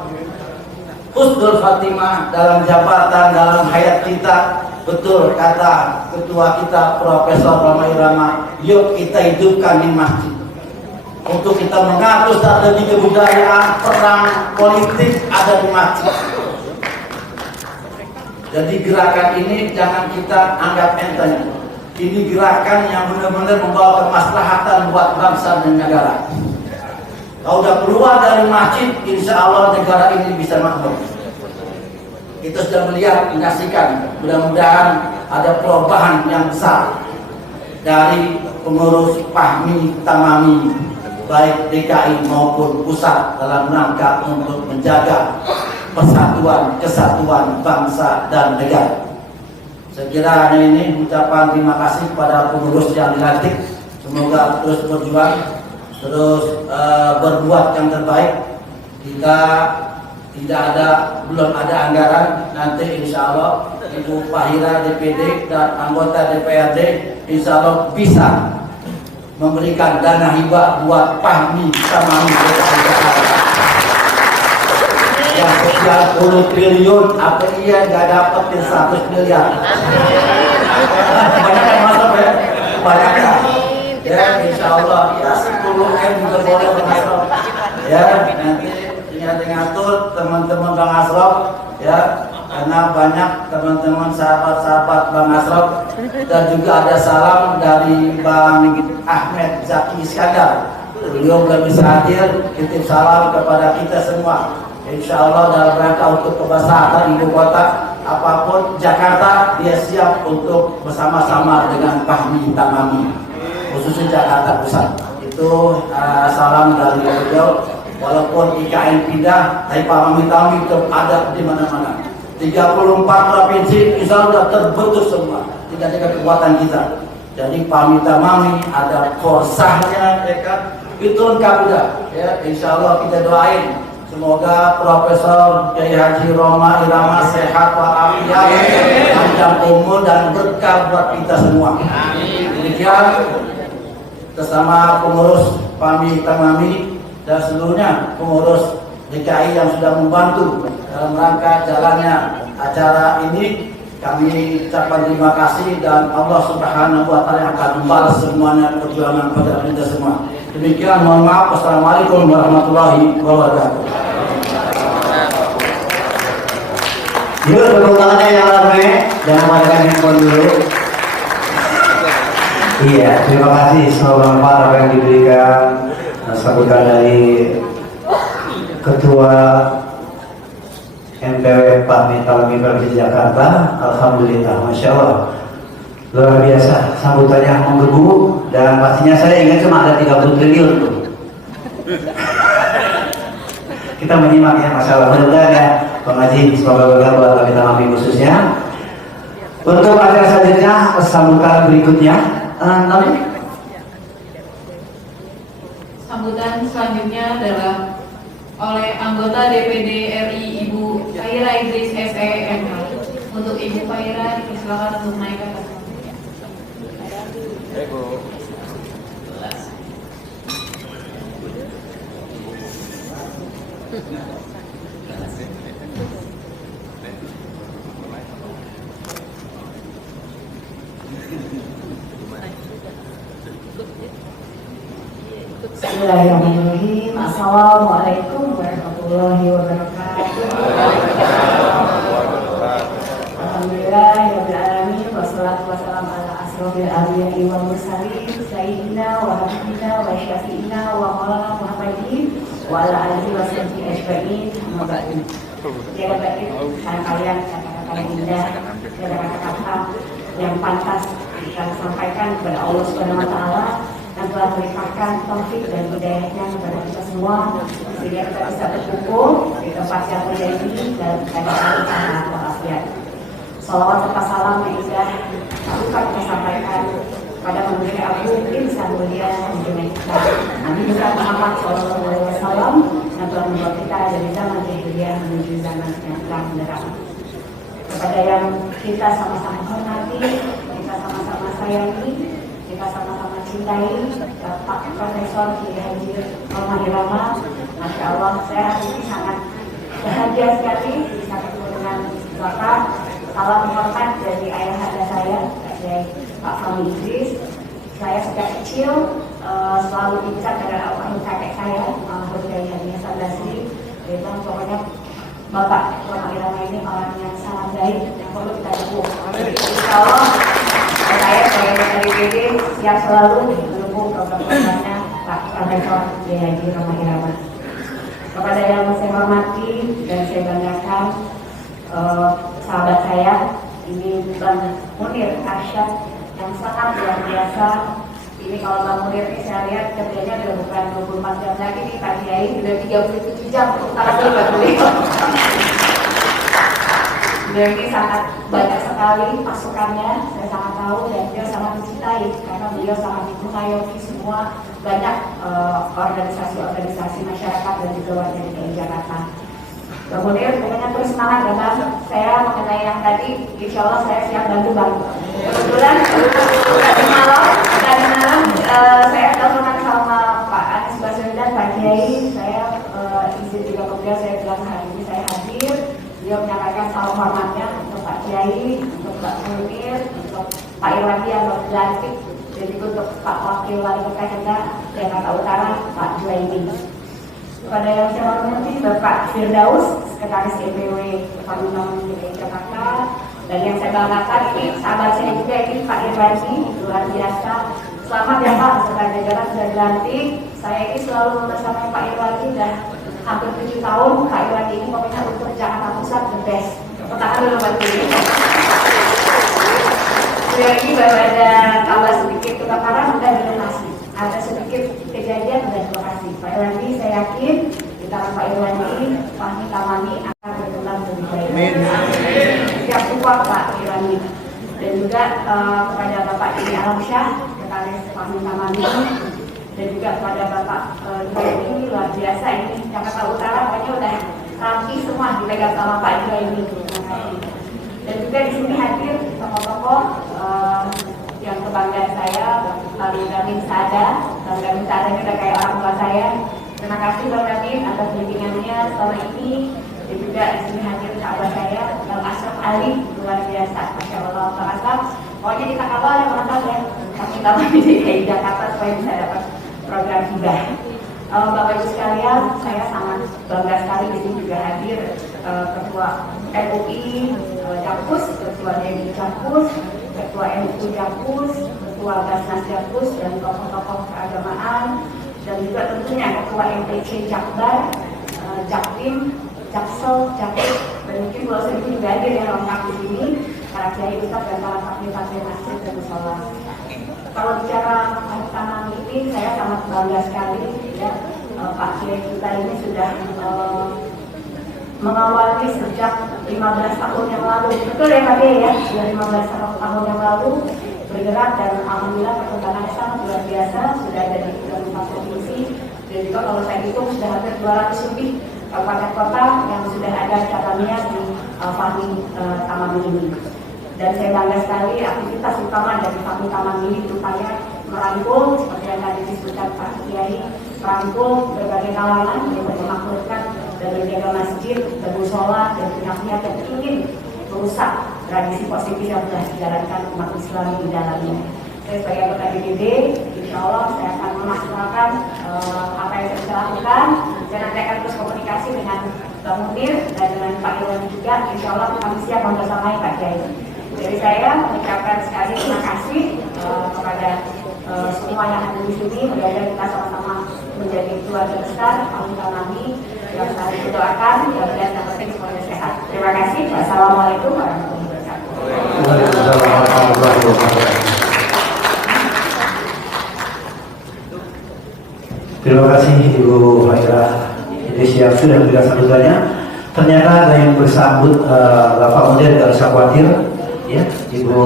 husnul khatimah dalam jabatan, dalam hayat kita. Betul kata ketua kita Profesor Roma Irama, yuk kita hidupkan di masjid untuk kita mengatur strategi kebudayaan, perang politik ada di masjid. Jadi gerakan ini jangan kita anggap enteng. Ini gerakan yang benar-benar membawa kemaslahatan buat bangsa dan negara. Kalau udah keluar dari masjid, insya Allah negara ini bisa makmur. Kita sudah melihat, menyaksikan, mudah-mudahan ada perubahan yang besar dari pengurus Pahmi Tamami baik DKI maupun pusat dalam rangka untuk menjaga persatuan, kesatuan bangsa dan negara. Saya kira ini ucapan terima kasih kepada pengurus yang dilantik. Semoga terus berjuang, terus berbuat yang terbaik. Kita belum ada anggaran, nanti insya Allah Ibu Fahira DPD dan anggota DPRD insya Allah bisa memberikan dana hibah buat Pahmi Tamami DKI Jakarta yang sekian puluh triliun, apa iya nggak dapetin 100 miliar. Banyak yang masuk ya, banyak ya insya Allah ya 10M juga boleh masuk ya. Nanti ngatur teman-teman Bang Asraf ya, karena banyak teman-teman sahabat-sahabat Bang Asraf, dan juga ada salam dari Bang Ahmed Zaki Iskandar. Beliau belum bisa hadir, titip salam kepada kita semua. Insya Allah dalam rangka untuk kemaslahatan ibu kota apapun Jakarta, dia siap untuk bersama-sama dengan Pahmi Tamami, khususnya Jakarta Pusat. Itu salam dari beliau. Walaupun IKN pindah, tapi Pahmi Tamami tetap ada di mana-mana. 34 provinsi insya Allah terbentuk semua, tidak ada kekuatan kita. Jadi Pahmi Tamami ada forsahnya, mereka itu lengkap udah. Ya, insya Allah kita doain semoga Profesor Kiai Haji Roma Irama sehat walafiat, panjang umur dan berkah buat kita semua. Demikian bersama pengurus Pahmi Tamami dan seluruhnya pengurus DKI yang sudah membantu dalam rangka jalannya acara ini, kami ucapkan terima kasih dan Allah Subhanahu wa Ta'ala yang akan membalas semuanya perjuangan pada kita semua. Demikian, mohon maaf. Wassalamualaikum warahmatullahi wabarakatuh. Yuk tepuk tangannya yang ramai, jangan matikan handphone dulu. Iya, terima kasih semoga apa yang diberikan sambutan dari Ketua MPW Pahmi Tamami Provinsi Jakarta. Alhamdulillah, Masya Allah. Luar biasa, sambutannya menggebu dan pastinya saya ingat cuma ada 30 triliun tuh. Kita menyimak ya masalah mudah-mudahan ya Bang Haji, semoga berkah buat Kami Tamami khususnya. Untuk acara selanjutnya, sambutan berikutnya, Sambutan selanjutnya adalah oleh anggota DPD RI Ibu Faira Idris SE MH. Untuk Ibu Faira, silakan untuk naik ke atas. Bismillahirrahmanirrahim. Assalamualaikum warahmatullahi wabarakatuh. Alhamdulillahirrahmanirrahim. Wassalatu wassalamu ala asrofil anbiya'i wal mursalin sayyidina wa habibina wa syafi'ina wa maulana Muhammadin wa ala alihi wa sahbihi ajma'in. Amma ba'du. Jaga baik kalian kata-kata yang indah, kata-kata yang pantas kita sampaikan kepada Allah Subhanahu wa taala yang telah melimpahkan taufik dan hidayahnya kepada kita semua sehingga kita bisa berkumpul di tempat yang mulia ini dan keadaan sehat walafiat. Salawat serta salam yang indah akan kita sampaikan pada Menteri Agung Insan Mulia Dunia kita Nabi Muhammad SAW yang telah membawa kita dari zaman jahiliyah menuju zaman yang terang benderang. Kepada yang kita sama-sama hormati, kita sama-sama sayangi, kita sama-sama cintai, Pak Profesor Kiai Haji Rohmadi Rama. Masya Allah, saya hari ini sangat bahagia sekali bisa ketemu dengan Bapak. Salam hormat dari ayahanda saya, Pak Fahmi Idris. Saya sejak kecil selalu bicara dengan almarhum kakek saya, almarhum Kiai Haji Hasan Basri. Dia bilang pokoknya Bapak Rohmadi Rama ini orang yang sangat baik yang perlu kita dukung. Insya Allah saya sebagai DPD siap selalu mendukung program-programnya Pak Profesor Kiai Haji Rohmadi Rama. Kepada yang saya hormati dan saya banggakan, sahabat saya ini Bang Munir Arsyad yang sangat luar biasa. Ini kalau Bang Munir ini saya lihat kerjanya sudah bukan 24 jam lagi nih Pak Kiai, sudah 37 jam untuk tampil Pak beliau. Beliau ini sangat banyak sekali pasukannya, saya sangat tahu dan beliau sangat mencintai karena beliau sangat mengayomi semua banyak organisasi-organisasi masyarakat dan juga warga DKI Jakarta. Kemudian pokoknya terus semangat ya Bang. Saya mengenai yang tadi, insya Allah saya siap bantu Bang. Kebetulan tadi malam saya teleponan sama Pak Anies Baswedan, Pak Kiai. Saya izin juga ke beliau, saya bilang hari ini saya hadir. Beliau menyampaikan salam hormatnya untuk Pak Kiai, untuk Pak Munir, untuk Pak Irwandi yang baru dilantik, dan juga untuk Pak Wakil Wali Kota kita Jakarta Utara, Pak Juwaini. Kepada yang saya hormati Bapak Firdaus, Sekretaris DPW Parlemen DKI Jakarta, dan yang saya banggakan ini sahabat saya juga ini Pak Irwandi, luar biasa. Selamat ya Pak, setelah jajaran sudah dilantik. Saya ini selalu bersama Pak Irwandi sudah hampir 7 tahun. Pak Irwandi ini pokoknya untuk Jakarta Pusat the best. Pertahan dulu Pak Irwandi. Ini baru ada tambah sedikit kebakaran sudah dilokasi. Ada sedikit kejadian dan lokasi. Pak Irwandi, saya yakin di tangan Pak Irwandi, Fahmi Tamami akan berkembang lebih baik. Siap support Pak Irwandi. Dan juga kepada Bapak Ini Alamsyah, Sekretaris Fahmi Tamami, dan juga kepada Bapak ini luar biasa ini Jakarta Utara, pokoknya udah rapi semua dipegang sama Pak ini. Dan juga di sini hadir tokoh-tokoh yang kebanggaan saya, Bang Damin Sada. Bang Damin Sada ini udah kayak orang tua saya. Terima kasih Bang Damin atas bimbingannya selama ini. Dan juga di sini hadir sahabat saya, Bang Ashraf Ali, luar biasa, Masya Allah, Bang Ashraf. Pokoknya kita kawal ya teman-teman ya. Kami tahu di DKI Jakarta supaya bisa dapat program hibah. Bapak Ibu sekalian, saya sangat bangga sekali di sini juga hadir Ketua MUI Jakpus, Ketua DPI Jakpus, Ketua MUI Jakpus, Ketua Basnas Jakpus, dan tokoh-tokoh keagamaan, dan juga tentunya Ketua MPC Jakbar, Jaktim, Jaksel, Jakpus, dan mungkin kalau saya juga hadir yang lengkap di sini. para kiai ustaz dan para takmir-takmir masjid dan mushola. Kalau bicara taman ini, saya sangat bangga sekali ya, Pak Kiai kita ini sudah mengawali sejak 15 tahun yang lalu. Betul ya Pak Kiai ya, sudah 15 tahun yang lalu bergerak dan alhamdulillah perkembangannya sangat luar biasa, sudah ada di 4 provinsi dan juga kalau saya hitung sudah hampir 200 lebih kabupaten kota yang sudah ada cabangnya di Fahmi Taman ini. Dan saya bangga sekali aktivitas utama dari Fahmi Taman ini upaya merangkul seperti yang tadi disebutkan Pak Kiai, merangkul berbagai kalangan yang memakmurkan dan menjaga masjid, bermusola dan pihak-pihak yang ingin merusak tradisi positif yang sudah dijalankan umat Islam di dalamnya. Saya sebagai anggota DPD, insya Allah saya akan memaksimalkan apa yang saya bisa lakukan. Saya nanti akan terus komunikasi dengan Bang Munir dan dengan Pak Iwan juga. Insya Allah kami siap membersamai Pak Kiai. Jadi saya mengucapkan sekali terima kasih kepada semua yang ada di sini. Mudah-mudahan kita sama-sama menjadi keluarga besar Fahmi Taman yang saling berdoakan. Mudah-mudahan yang penting semuanya sehat. Terima kasih. Wassalamualaikum warahmatullahi wabarakatuh. Waalaikumsalam warahmatullahi wabarakatuh. Terima kasih Ibu Fairah Idris yang sudah memberikan sambutannya. Ternyata ada yang bersambut Bapak Munir, tidak usah khawatir ya. Ibu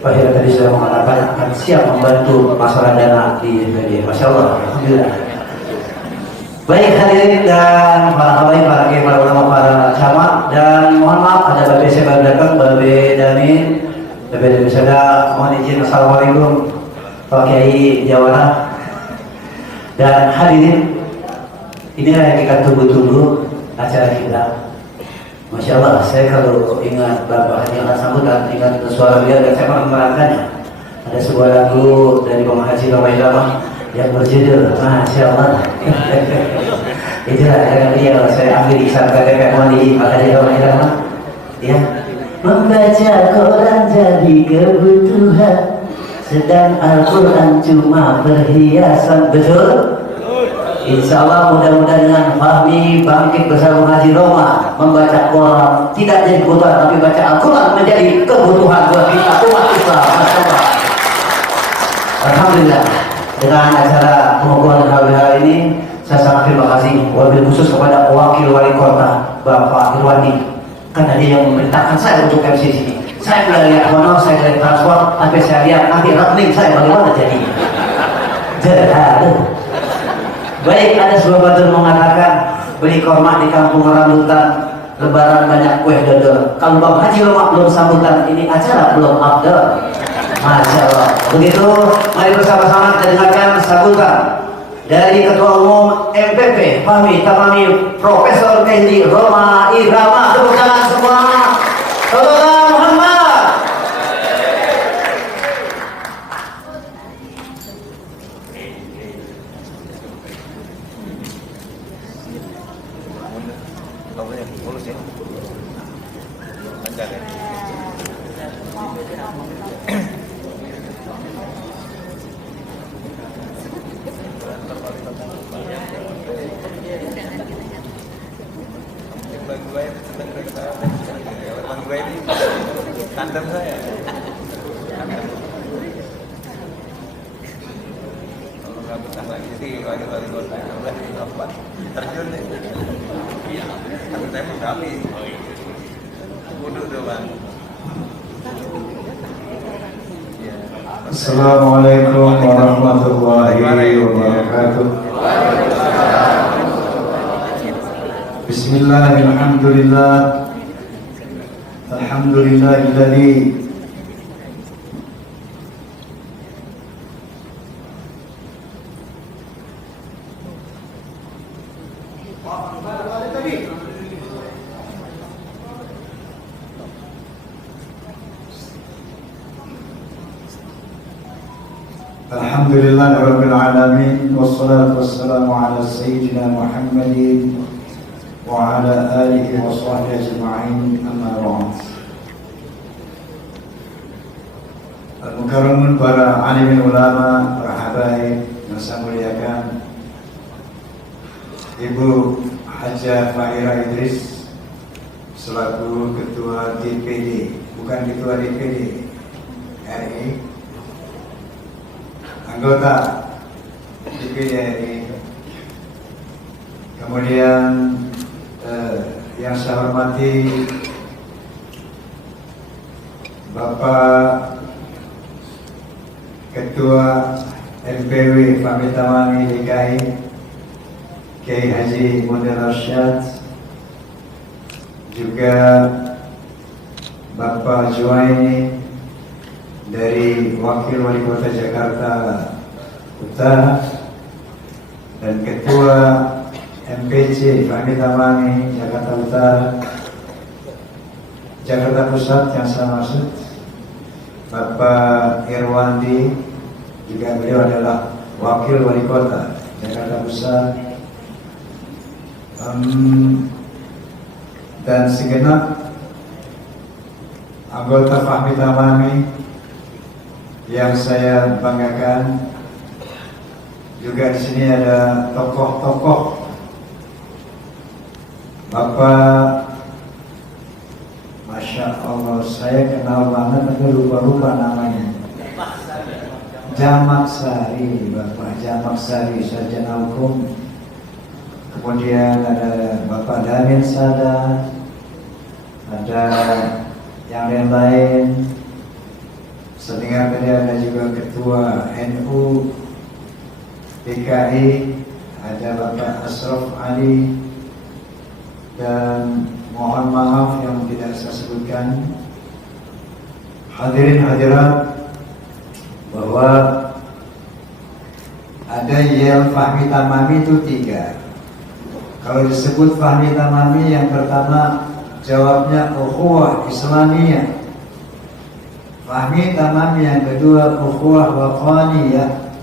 Fairah tadi sudah mengatakan akan siap membantu masalah dana di DPD. Masya Allah, alhamdulillah. Baik hadirin dan para habaib, para kiai, para ulama, para camat, dan mohon maaf ada Bapak saya baru datang, Bapak Damin, Bapak Damin Sada, mohon izin. Assalamualaikum Pak Kiai Jawara. Dan hadirin, inilah yang kita tunggu-tunggu acara kita. Masya Allah, saya kalau ingat Bapak Haji sambutan, ingat suara beliau dan saya pernah memerankannya. Ada sebuah lagu dari Bang Haji Ramai Lama yang berjudul Masya Allah. Itulah yang beliau saya ambil isar KTP Mandi Pak Haji Ramai Lama. Ya, membaca Quran jadi kebutuhan. Sedang Al-Quran cuma perhiasan. Betul? Insya Allah mudah-mudahan dengan Fahmi bangkit bersama Haji Roma, membaca Quran tidak jadi kebutuhan, tapi baca Al-Quran menjadi kebutuhan buat kita umat Islam. Masya Allah. Alhamdulillah, dengan acara pengukuhan hal-hal ini saya sangat terima kasih, wabil khusus kepada wakil wali kota Bapak Irwandi, karena dia yang memerintahkan saya untuk MC sini. Saya sudah lihat honor, saya dari transport, tapi saya lihat nanti rekening saya bagaimana jadinya. Jadi, baik, ada sebuah batur mengatakan beli korma di kampung rambutan, lebaran banyak kue dodol. Kalau Bang Haji Roma belum sambutan, ini acara belum afdal. Masya Allah. Begitu, mari bersama-sama kita dengarkan sambutan dari Ketua Umum MPP Fahmi Tamami Profesor Haji Roma Irama. Tepuk tangan semua. Salam Muhammad. Tandem saya. Kalau nggak betah lagi sih wali-wali kota udah dapat terjun deh. Tapi saya mau kali. Kudu tuh Bang. Assalamualaikum warahmatullahi wabarakatuh. Bismillahirrahmanirrahim. Alhamdulillahilladzi Alhamdulillahirabbil alamin wassalatu wassalamu ala sayyidina Muhammadin wa ala alihi wa sahbihi ajma'in, amma ba'd. Al-mukarramun, para alimin ulama, para habaib yang saya muliakan, Ibu Hajjah Fairah Idris selaku Ketua DPD, bukan Ketua DPD RI, anggota DPD RI. Kemudian yang saya hormati Bapak Ketua MPW Fahmi Tamami DKI Kiai Haji Munir Arsyad, juga Bapak Juwaini dari Wakil Wali Kota Jakarta Utara, dan Ketua MPC Fahmi Tamami Jakarta Utara, Jakarta Pusat yang saya maksud, Bapak Irwandi, juga beliau adalah Wakil Wali Kota Jakarta Pusat, dan segenap anggota Fahmi Tamami yang saya banggakan. Juga di sini ada tokoh-tokoh, Bapak, Masya Allah, saya kenal banget tapi lupa-lupa namanya. Jamak Sari, Bapak Jamak Sari, sarjana hukum. Kemudian ada Bapak Damin Sada, ada yang lain-lain. Sedengar tadi ada juga Ketua NU DKI, ada Bapak Asraf Ali, dan mohon maaf yang tidak saya sebutkan. Hadirin hadirat, bahwa ada yel Fahmi Tamami itu 3. Kalau disebut Fahmi Tamami, yang pertama jawabnya ukhuwah Islamiyah. Fahmi Tamami yang kedua ukhuwah Waqaniyah.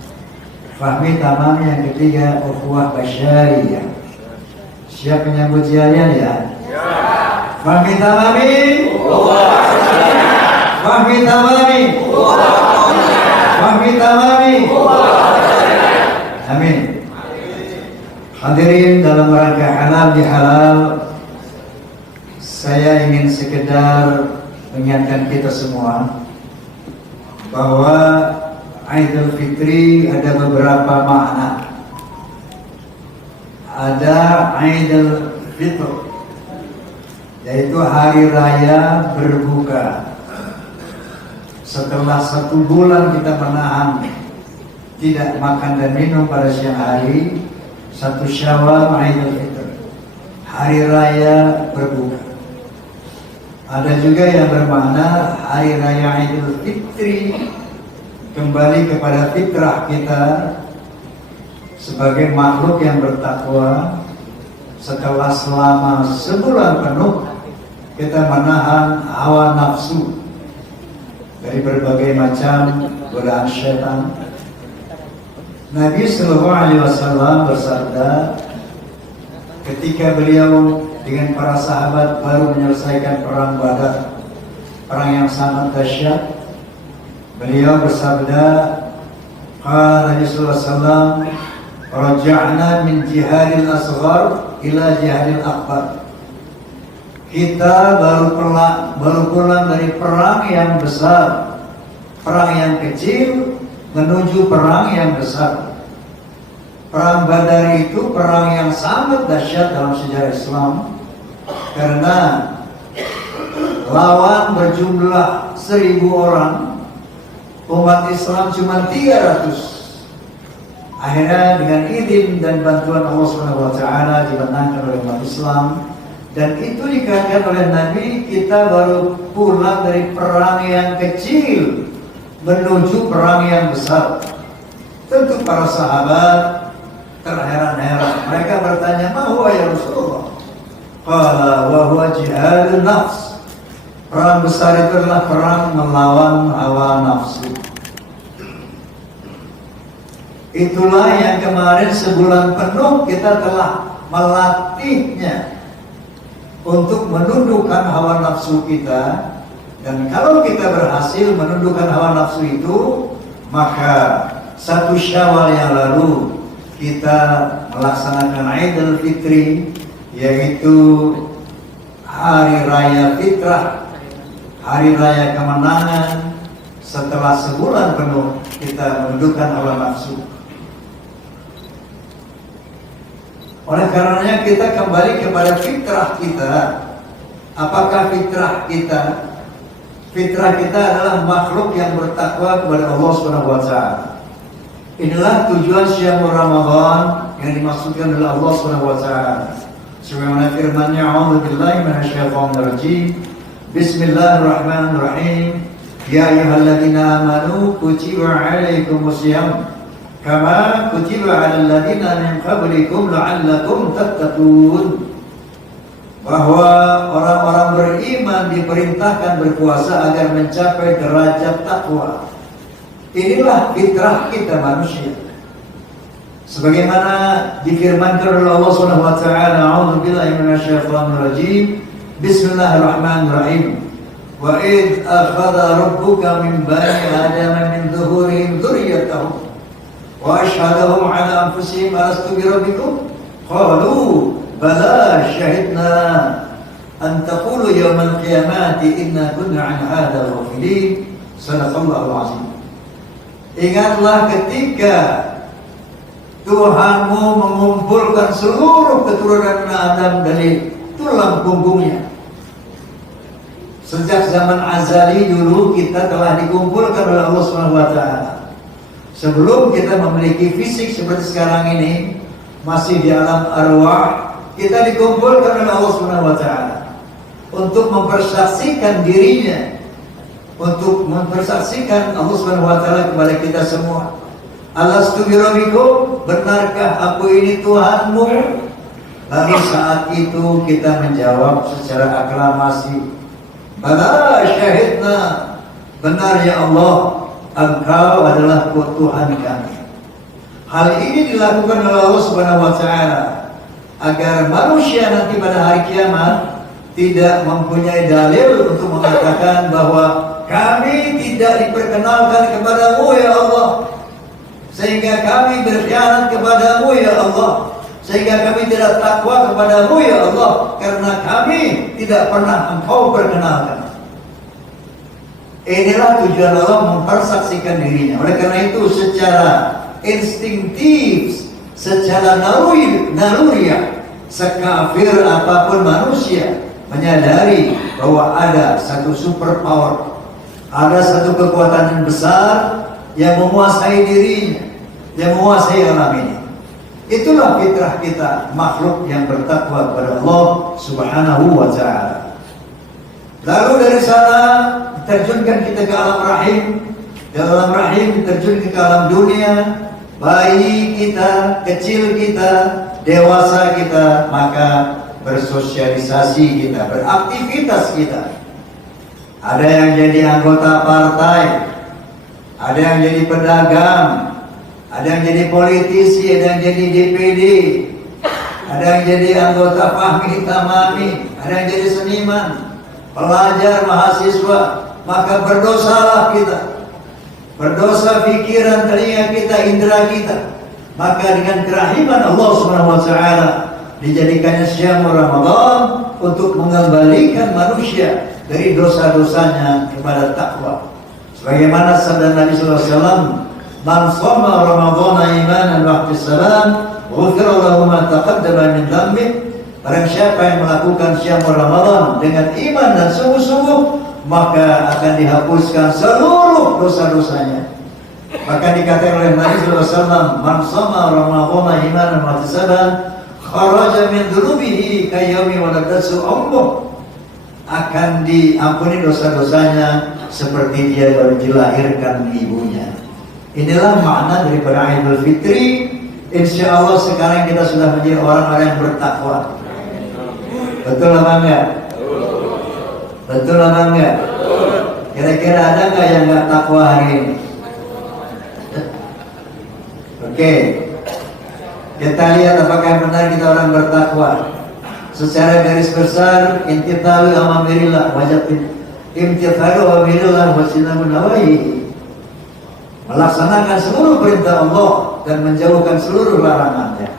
Fahmi Tamami yang ketiga ukhuwah Basyariyah. Siap menyambut jarian ya? Fahmi Tamami, Fahmi Tamami, Fahmi Tamami. Amin. Hadirin, dalam rangka halal bihalal, saya ingin sekedar mengingatkan kita semua bahwa Idul Fitri ada beberapa makna. Ada Idul Fitr, yaitu hari raya berbuka. Setelah 1 bulan kita menahan tidak makan dan minum pada siang hari, 1 Syawal Idul Fitr, hari raya berbuka. Ada juga yang bermakna hari raya Idul Fitri, kembali kepada fitrah kita sebagai makhluk yang bertakwa. Setelah selama sebulan penuh kita menahan hawa nafsu dari berbagai macam godaan syaitan. Nabi Sallallahu Alaihi Wasallam bersabda ketika beliau dengan para sahabat baru menyelesaikan perang Badar, perang yang sangat dahsyat. Beliau bersabda, qala Nabi sallallahu alaihi wasallam, raja'na min jihadil asghar ila jihadil akbar. Kita baru pulang dari perang yang besar, perang yang kecil menuju perang yang besar. Perang Badar itu perang yang sangat dahsyat dalam sejarah Islam, karena lawan berjumlah 1000 orang, umat Islam cuma 300. Akhirnya dengan izin dan bantuan Allah SWT dimenangkan oleh umat Islam. Dan itu dikatakan oleh Nabi, kita baru pulang dari perang yang kecil menuju perang yang besar. Tentu para sahabat terheran-heran. Mereka bertanya, ma huwa ya Rasulullah? Qala wa huwa jihadun nafs. Perang besar itu adalah perang melawan hawa nafsu. Itulah yang kemarin sebulan penuh kita telah melatihnya untuk menundukkan hawa nafsu kita. Dan kalau kita berhasil menundukkan hawa nafsu itu, maka 1 Syawal yang lalu kita melaksanakan Idul Fitri, yaitu hari raya fitrah, hari raya kemenangan. Setelah sebulan penuh kita menundukkan hawa nafsu. Oleh karenanya kita kembali kepada fitrah kita. Apakah fitrah kita? Fitrah kita adalah makhluk yang bertakwa kepada Allah SWT. Inilah tujuan Syiamul Ramadan yang dimaksudkan oleh Allah SWT. Sebagaimana firman-Nya, A'udzubillahi minasyaitonir rajim. Bismillahirrahmanirrahim. Ya ayyuhalladzina amanu kutiba 'alaikumusiyam kama kutiba 'alal ladzina min qablikum la'allakum tattaqun. Bahwa orang-orang beriman diperintahkan berpuasa agar mencapai derajat takwa. Inilah fitrah kita manusia. Sebagaimana difirmankan oleh Allah Subhanahu wa taala, A'udzubillahi minasyaitonir rajim. Bismillahirrahmanirrahim. Wa id akhadha rabbuka min bani adama min dhuhurihim dzurriyyatahum wa ashhadahum 'ala anfusihim alastu bi rabbikum qalu bala syahidna an taqulu yawmal qiyamati inna kunna 'an hadha ghafilin. Sadaqallahul azim. Ingatlah ketika Tuhanmu mengumpulkan seluruh keturunan Adam dari tulang punggungnya. Sejak zaman azali dulu kita telah dikumpulkan oleh Allah SWT. Sebelum kita memiliki fisik seperti sekarang ini, masih di alam arwah, kita dikumpulkan oleh Allah SWT untuk mempersaksikan dirinya, untuk mempersaksikan Allah SWT kepada kita semua. Alastu bi rabbikum, benarkah aku ini Tuhanmu? Lalu saat itu kita menjawab secara aklamasi, bala syahidna, benar ya Allah, Engkau adalah Tuhan kami. Hal ini dilakukan oleh Allah Subhanahu wa taala agar manusia nanti pada hari kiamat tidak mempunyai dalil untuk mengatakan bahwa kami tidak diperkenalkan kepadamu ya Allah, sehingga kami berkhianat kepadamu ya Allah, sehingga kami tidak takwa kepadamu ya Allah, karena kami tidak pernah Engkau perkenalkan. Inilah tujuan Allah mempersaksikan dirinya. Oleh karena itu secara instinktif, secara naluriah, sekafir apapun manusia menyadari bahwa ada satu super power, ada satu kekuatan yang besar yang menguasai dirinya, yang menguasai alam ini. Itulah fitrah kita, makhluk yang bertakwa kepada Allah Subhanahu wa taala. Lalu dari sana diterjunkan kita ke alam rahim, dari alam rahim diterjunkan ke alam dunia. Bayi kita, kecil kita, dewasa kita, maka bersosialisasi kita, beraktivitas kita. Ada yang jadi anggota partai, ada yang jadi pedagang, ada yang jadi politisi, ada yang jadi DPD, ada yang jadi anggota Fahmi Tamami, ada yang jadi seniman, pelajar, mahasiswa. Maka berdosalah kita, berdosa pikiran, telinga kita, indera kita. Maka dengan kerahiman Allah SWT dijadikannya Syiamul Ramadan untuk mengembalikan manusia dari dosa-dosanya kepada takwa. Sebagaimana sabda Nabi SAW, man shoma Ramadhana imanan wa ihtisaban ghufira lahu ma taqaddama min dhanbi. Barang siapa yang melakukan Syiamul Ramadan dengan iman dan sungguh-sungguh, maka akan dihapuskan seluruh dosa-dosanya. Maka dikatakan oleh Nabi SAW, man shoma Ramadhana imanan wa ihtisaban kharaja min dhunubihi kayaumi waladatu ummuh. Akan diampuni dosa-dosanya seperti dia baru dilahirkan ibunya. Inilah makna daripada Idul Fitri. Insya Allah sekarang kita sudah menjadi orang-orang yang bertakwa. Betul apa enggak? Betul apa enggak? Kira-kira ada enggak yang enggak takwa hari ini? Oke. Kita lihat apakah benar kita orang bertakwa. Secara garis besar, intithalu amamirillah wajib imtithalu amamirillah wasinamun nawahi. Melaksanakan seluruh perintah Allah dan menjauhkan seluruh larangannya.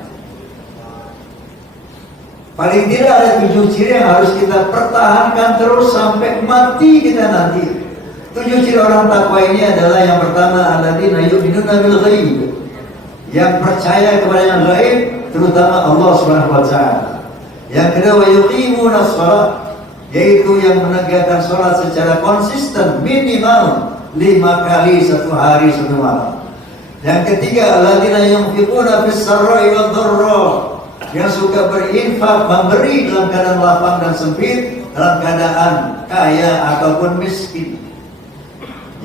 Paling tidak ada 7 ciri yang harus kita pertahankan terus sampai mati kita nanti. 7 ciri orang takwa ini adalah yang pertama, alladzina yu'minuna bil ghaib, yang percaya kepada yang gaib, terutama Allah Subhanahu wa taala. Yang kedua, yuqimuna shalah, yaitu yang menegakkan sholat secara konsisten minimal 5 kali 1 hari 1 malam. Yang ketiga, alladzina yunfiquna fis sarra'i wad dharra, yang suka berinfak, memberi dalam keadaan lapang dan sempit, dalam keadaan kaya ataupun miskin.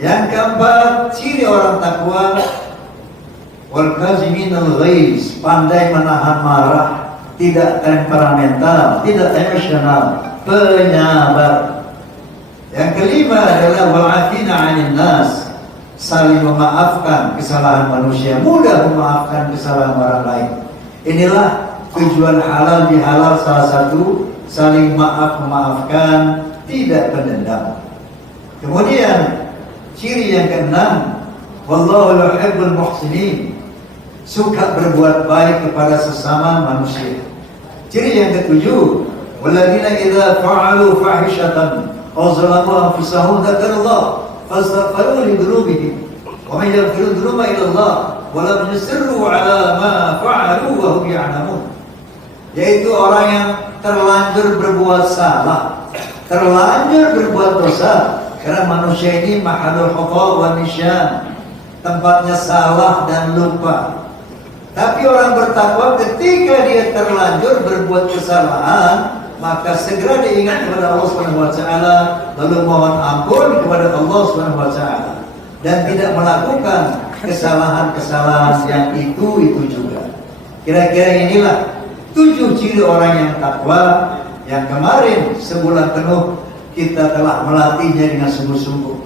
Yang keempat, ciri orang takwa, wal kaziminal ghaiz, pandai menahan marah, tidak temperamental, tidak emosional, penyabar. Yang kelima adalah wal afina 'anil nas, saling memaafkan kesalahan manusia, mudah memaafkan kesalahan orang lain. Inilah tujuan halal bihalal, salah satu saling memaafkan, tidak pendendam. Kemudian ciri yang keenam, wallahu yuhibbul muhsinin, suka berbuat baik kepada sesama manusia. Ciri yang ketujuh, walladzina idza fa'alu fahishatan aw zalamu anfusahum dzakarallah fastaghfiru li dzunubihim wa man yaghfiru dzunuba illa Allah wa lam yusirru 'ala ma fa'alu wa hum ya'lamun. Yaitu orang yang terlanjur berbuat salah, terlanjur berbuat dosa, karena manusia ini mahadul khata wa nisyan, tempatnya salah dan lupa. Tapi orang bertakwa ketika dia terlanjur berbuat kesalahan, maka segera diingat kepada Allah Subhanahu wa taala, lalu mohon ampun kepada Allah Subhanahu wa taala, dan tidak melakukan kesalahan-kesalahan yang itu juga. Kira-kira inilah 7 ciri orang yang takwa yang kemarin sebulan penuh kita telah melatihnya dengan sungguh-sungguh.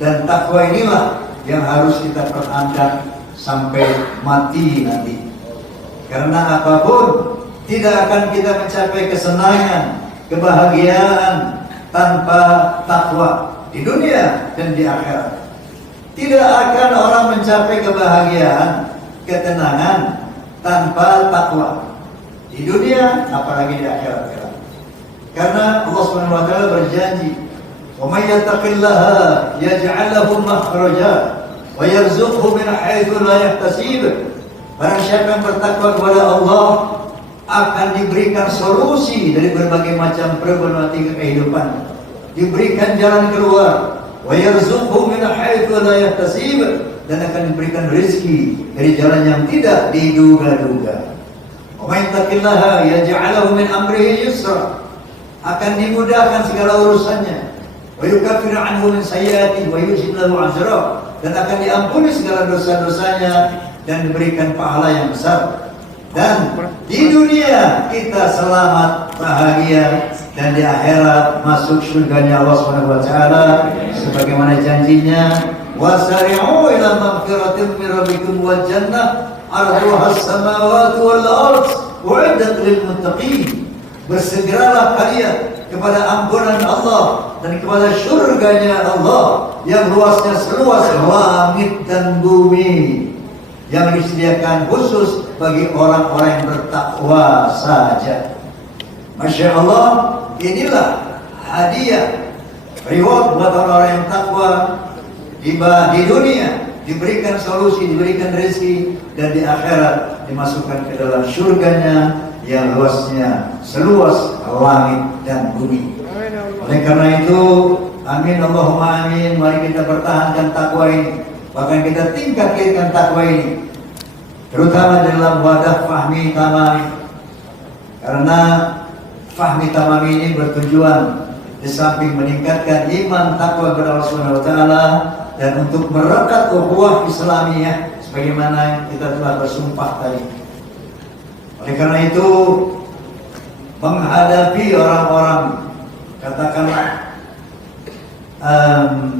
Dan takwa inilah yang harus kita pertahankan sampai mati nanti. Karena apapun tidak akan kita mencapai kesenangan, kebahagiaan tanpa takwa di dunia dan di akhirat. Tidak akan orang mencapai kebahagiaan, ketenangan tanpa takwa di dunia, apalagi di akhirat. Karena Allah Subhanahu wa taala berjanji, "Wa may yattaqillaha yaj'al lahu makhraja wa yarzuqhu min haitsu la yahtasib." Barang siapa yang bertakwa kepada Allah akan diberikan solusi dari berbagai macam problematika kehidupan, diberikan jalan keluar, wa yarzuqhu min haitsu la yahtasib, dan akan diberikan rezeki dari jalan yang tidak diduga-duga. Wa may yattaqillaha yaj'al lahu min amrihi yusra, akan dimudahkan segala urusannya. Wa yukaffiru anhu min sayyi'atihi wa yujib lahu ajra, dan akan diampuni segala dosa-dosanya dan diberikan pahala yang besar. Dan di dunia kita selamat, bahagia, dan di akhirat masuk surganya Allah Subhanahu wa taala sebagaimana janjinya, wasari'u ila maghfiratin min rabbikum wa jannah 'arduha as-samawati wal ard u'iddat lil muttaqin. Bersegeralah kalian kepada ampunan Allah dan kepada surganya Allah yang luasnya seluas langit dan bumi, yang disediakan khusus bagi orang-orang yang bertakwa saja. Masya Allah, inilah hadiah reward buat orang-orang yang takwa. Di dunia diberikan solusi, diberikan rezeki, dan di akhirat dimasukkan ke dalam surganya yang luasnya seluas langit dan bumi. Oleh karena itu, amin Allahumma amin, mari kita pertahankan takwa ini, bahkan kita tingkatkan takwa ini, terutama dalam wadah fahmi tamami. Karena fahmi tamami ini bertujuan di samping meningkatkan iman takwa kepada Allah Subhanahu wa taala dan untuk merekat ukhuwah Islamiyah sebagaimana kita telah bersumpah tadi. Oleh karena itu, menghadapi orang-orang katakanlah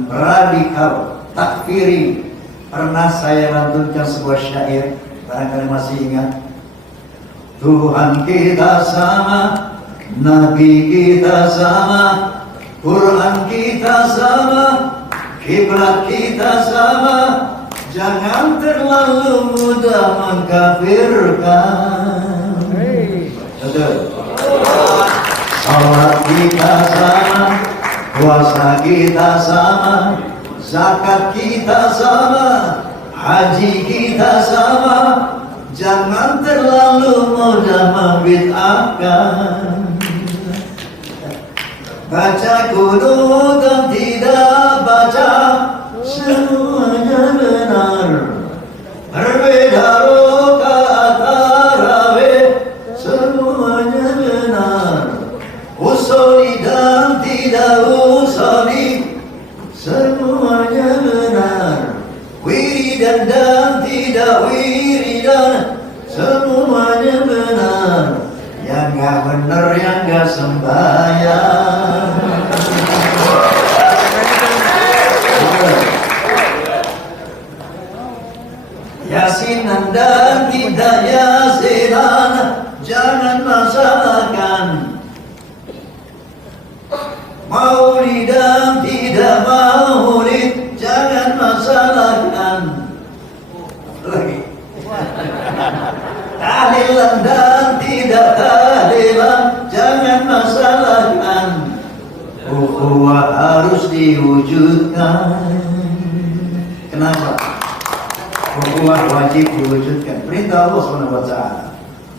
radikal, takfiri, pernah saya lantunkan sebuah syair, barangkali masih ingat. Tuhan kita sama, Nabi kita sama, Quran kita sama, kiblat kita sama, jangan terlalu mudah mengkafirkan. Betul. Salat kita sama, puasa kita sama, zakat kita sama, haji kita sama. Jangan terlalu mudah membid'ahkan. Baca kunut dan tidak baca, semuanya benar. Berbeda rakaat tarawih, semuanya benar. Usuli dan tidak usuli, semuanya benar. Wiridan dan tidak wiridan, semuanya benar. Yang gak bener, yang gak sembahyang. Yasinan dan tidak yasinan, jangan masalahkan. Maulid dan tidak maulid, jangan masalahkan. Lagi. Tahlilan dan tidak tahlilan, jangan masalahkan. Ukhuwah harus diwujudkan. Kenapa? Ukhuwah wajib diwujudkan. Perintah Allah SWT.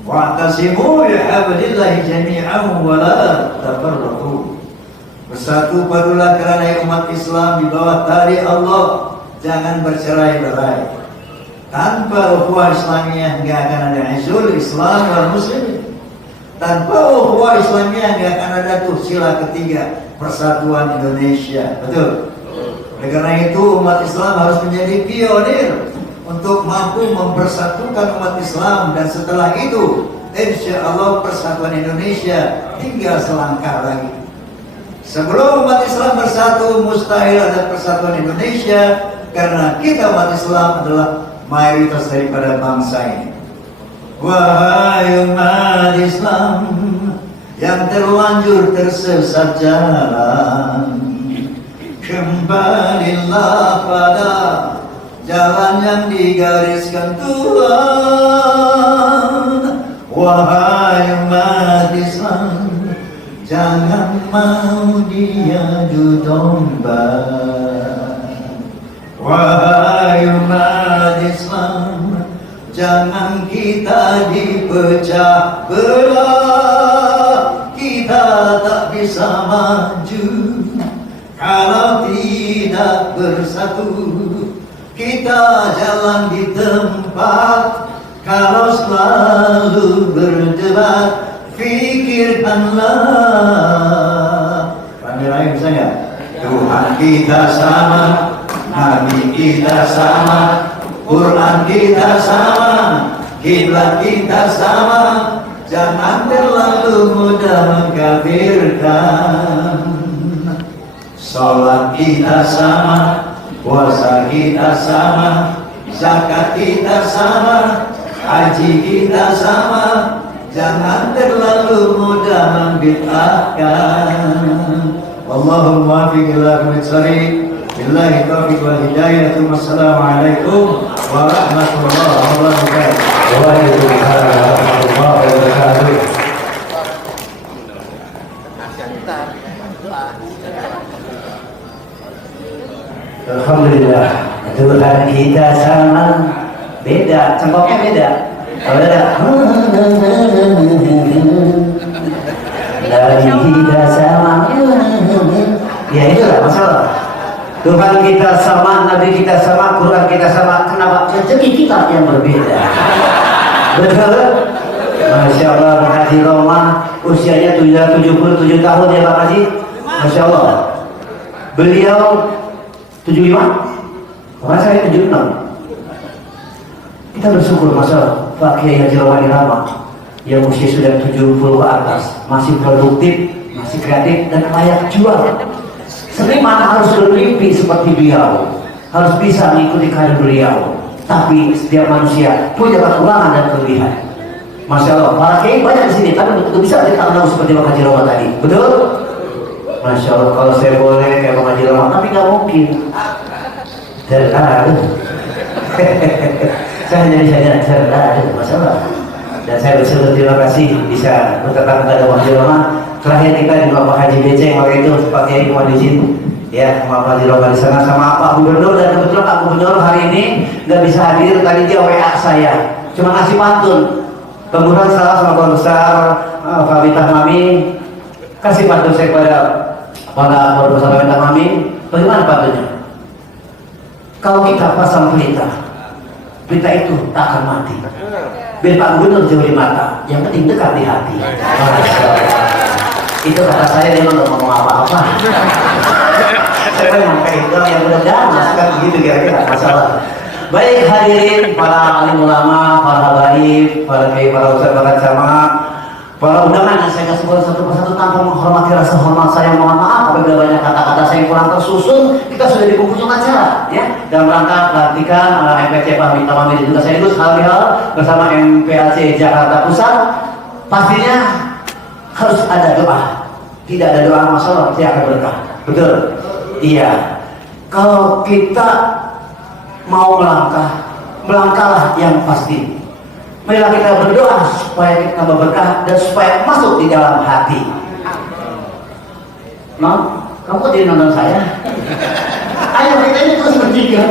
Wa'tasimu bihablillahi jami'an wa la tafarraqu. Bersatu padulah kerana umat Islam di bawah tali Allah, jangan bercerai-berai. Tanpa ukhuwah Islamiyah enggak akan ada izul Islam wal muslimin. Tanpa ukhuwah Islamiyah enggak akan ada tuh sila ketiga, persatuan Indonesia. Betul? Oleh karena itu umat Islam harus menjadi pionir untuk mampu mempersatukan umat Islam, dan setelah itu insya Allah persatuan Indonesia tinggal selangkah lagi. Sebelum umat Islam bersatu, mustahil ada persatuan Indonesia, karena kita umat Islam adalah mayoritas daripada bangsa ini. Wahai umat Islam yang terlanjur tersesat jalan, kembalilah pada jalan yang digariskan Tuhan. Wahai umat Islam, jangan mau diadu domba. Wahai umat Islam, jangan kita dipecah belah. Kita tak bisa maju kalau tidak bersatu. Kita jalan di tempat kalau selalu berdebat. Pikirkanlah, pandai lain saya, Tuhan kita sama, Nabi kita sama, Quran kita sama, kiblat kita sama. Jangan terlalu mudah mengkafirkan. Salat kita sama, puasa kita sama, zakat kita sama, haji kita sama. Jangan terlalu mudah membid'ahkan. Wallahu muwaffiq ila aqwamit thoriq. Billahi taufiq wal hidayah. Wassalamualaikum warahmatullahi wabarakatuh. Waalaikumsalam warahmatullahi wabarakatuh. Alhamdulillah, Tuhan kita sama, beda, cengkoknya beda. Kalau ada dari kita sama, ya itulah masalah. Tuhan kita sama, Nabi kita sama, Quran kita sama. Kenapa? Rezeki kita yang berbeda. Betul? Masya Allah, Pak Haji Roma usianya 77 tahun ya Pak Haji. Masya Allah. Beliau 75, saya 76. Kita bersyukur masalah Pak Kiai Haji Romani Rama yang usia sudah 70 ke atas, masih produktif, masih kreatif dan layak jual. Seniman harus bermimpi seperti beliau, harus bisa mengikuti karir beliau. Tapi setiap manusia punya kekurangan dan kelebihan. Masya Allah, para kiai banyak di sini, tapi betul bisa kita kenal seperti Pak Haji Roma tadi, betul? Masya Allah, kalau saya boleh kayak Pak Haji Roma, tapi nggak mungkin. Terlalu. Saya hanya terlalu masalah. Dan saya bersyukur terima kasih bisa bertetap kepada Pak Haji Roma. terakhir kita di Bapak Haji BC waktu itu Pak Kiai mohon izin ya Bapak Haji Roba di sana sama Pak Gubernur, dan kebetulan Pak Gubernur hari ini nggak bisa hadir, tadi dia WA saya cuma ngasih pantun. Kemudian salah sama Tuan Besar Pak Bintang Mami kasih pantun saya kepada Tuan Besar Pak Bintang Mami. Bagaimana pantunnya? Kalau kita pasang pelita itu tak akan mati. Biar Pak Gubernur jauh di mata, yang penting dekat di hati. Itu kata saya, dia nggak ngomong apa-apa. Saya memang kayak itu yang mudah-mudahan masukkan begitu kira-kira masalah. Baik hadirin para alim ulama, para habaib, para kiai, para ustaz, para camat, para undangan yang saya kasih satu persatu tanpa menghormati rasa hormat saya, mohon maaf apabila banyak kata-kata saya yang kurang tersusun. Kita sudah di penghujung acara ya, dalam rangka pelantikan MPC Pak Minta Mami dan juga saya Gus Halihal bersama MPAC Jakarta Pusat. Pastinya harus ada doa. Tidak ada doa masalah pasti akan berkah. Betul? Iya. Kalau kita mau melangkahlah yang pasti. Marilah kita berdoa supaya kita berkah dan supaya masuk di dalam hati. Mau? Kamu jadi nonton saya? Ayo kita ini terus bertiga.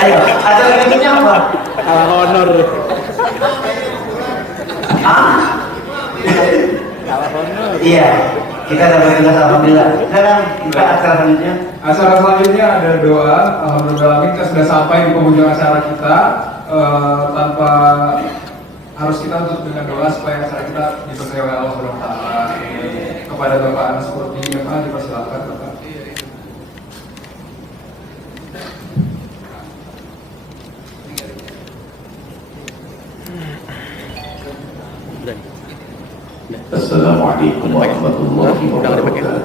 Ayo, acara berikutnya apa? Kalah honor. Kalah honor. Iya, kita dapat tugas alhamdulillah. Sekarang kita acara selanjutnya. Acara selanjutnya ada doa. Alhamdulillah kita sudah sampai di penghujung acara kita. Tanpa harus kita tutup dengan doa supaya acara kita diberkahi oleh Allah Subhanahu wa taala. Kepada Bapak Anas Kurdi, Bapak dipersilakan Bapak. Assalamualaikum warahmatullahi wabarakatuh.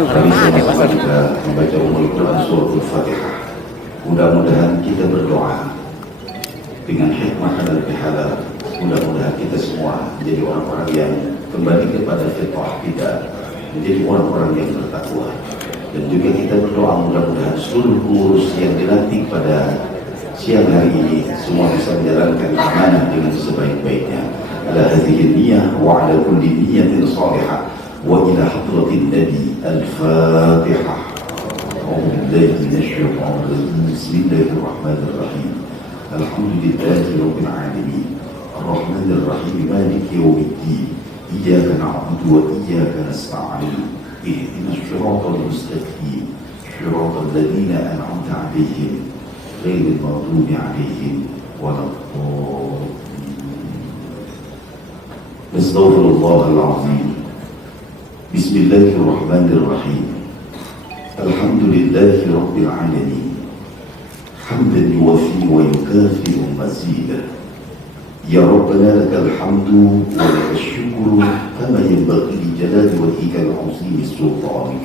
Kami sama-sama kita membaca Ummul Quran Surah Al-Fatihah. Mudah-mudahan kita berdoa dengan hikmah dan halal. Mudah-mudahan kita semua menjadi orang-orang yang kembali kepada fitrah kita, menjadi orang-orang yang bertakwa. Dan juga kita berdoa mudah-mudahan seluruh pengurus yang dilantik pada siang hari ini semua bisa menjalankan amanah dengan sebaik-baiknya. Ala hadhihi niyyah wa ala kulli niyyatin salihah wa ila hadratin nabi al-fatihah. A'udzu billahi minasy syaithanir rajim. Bismillahirrahmanirrahim. Alhamdulillahi rabbil alamin. Ar-rahmanir rahim. Maliki yaumiddin. Iyyaka na'budu wa iyyaka nasta'in. Ihdinas siratal mustaqim. Siratal ladzina an'amta 'alaihim ghairil maghdubi 'alaihim waladdallin. Astaghfirullahal azim. Bismillahirrahmanirrahim. Alhamdulillahi rabbil alamin. Hamdan yuwafi wa yukafi'u mazida. Ya Rabbana lakal hamdu wa lakal syukru kama yanbaghi li jalali wajhika al-'azimi sultanik.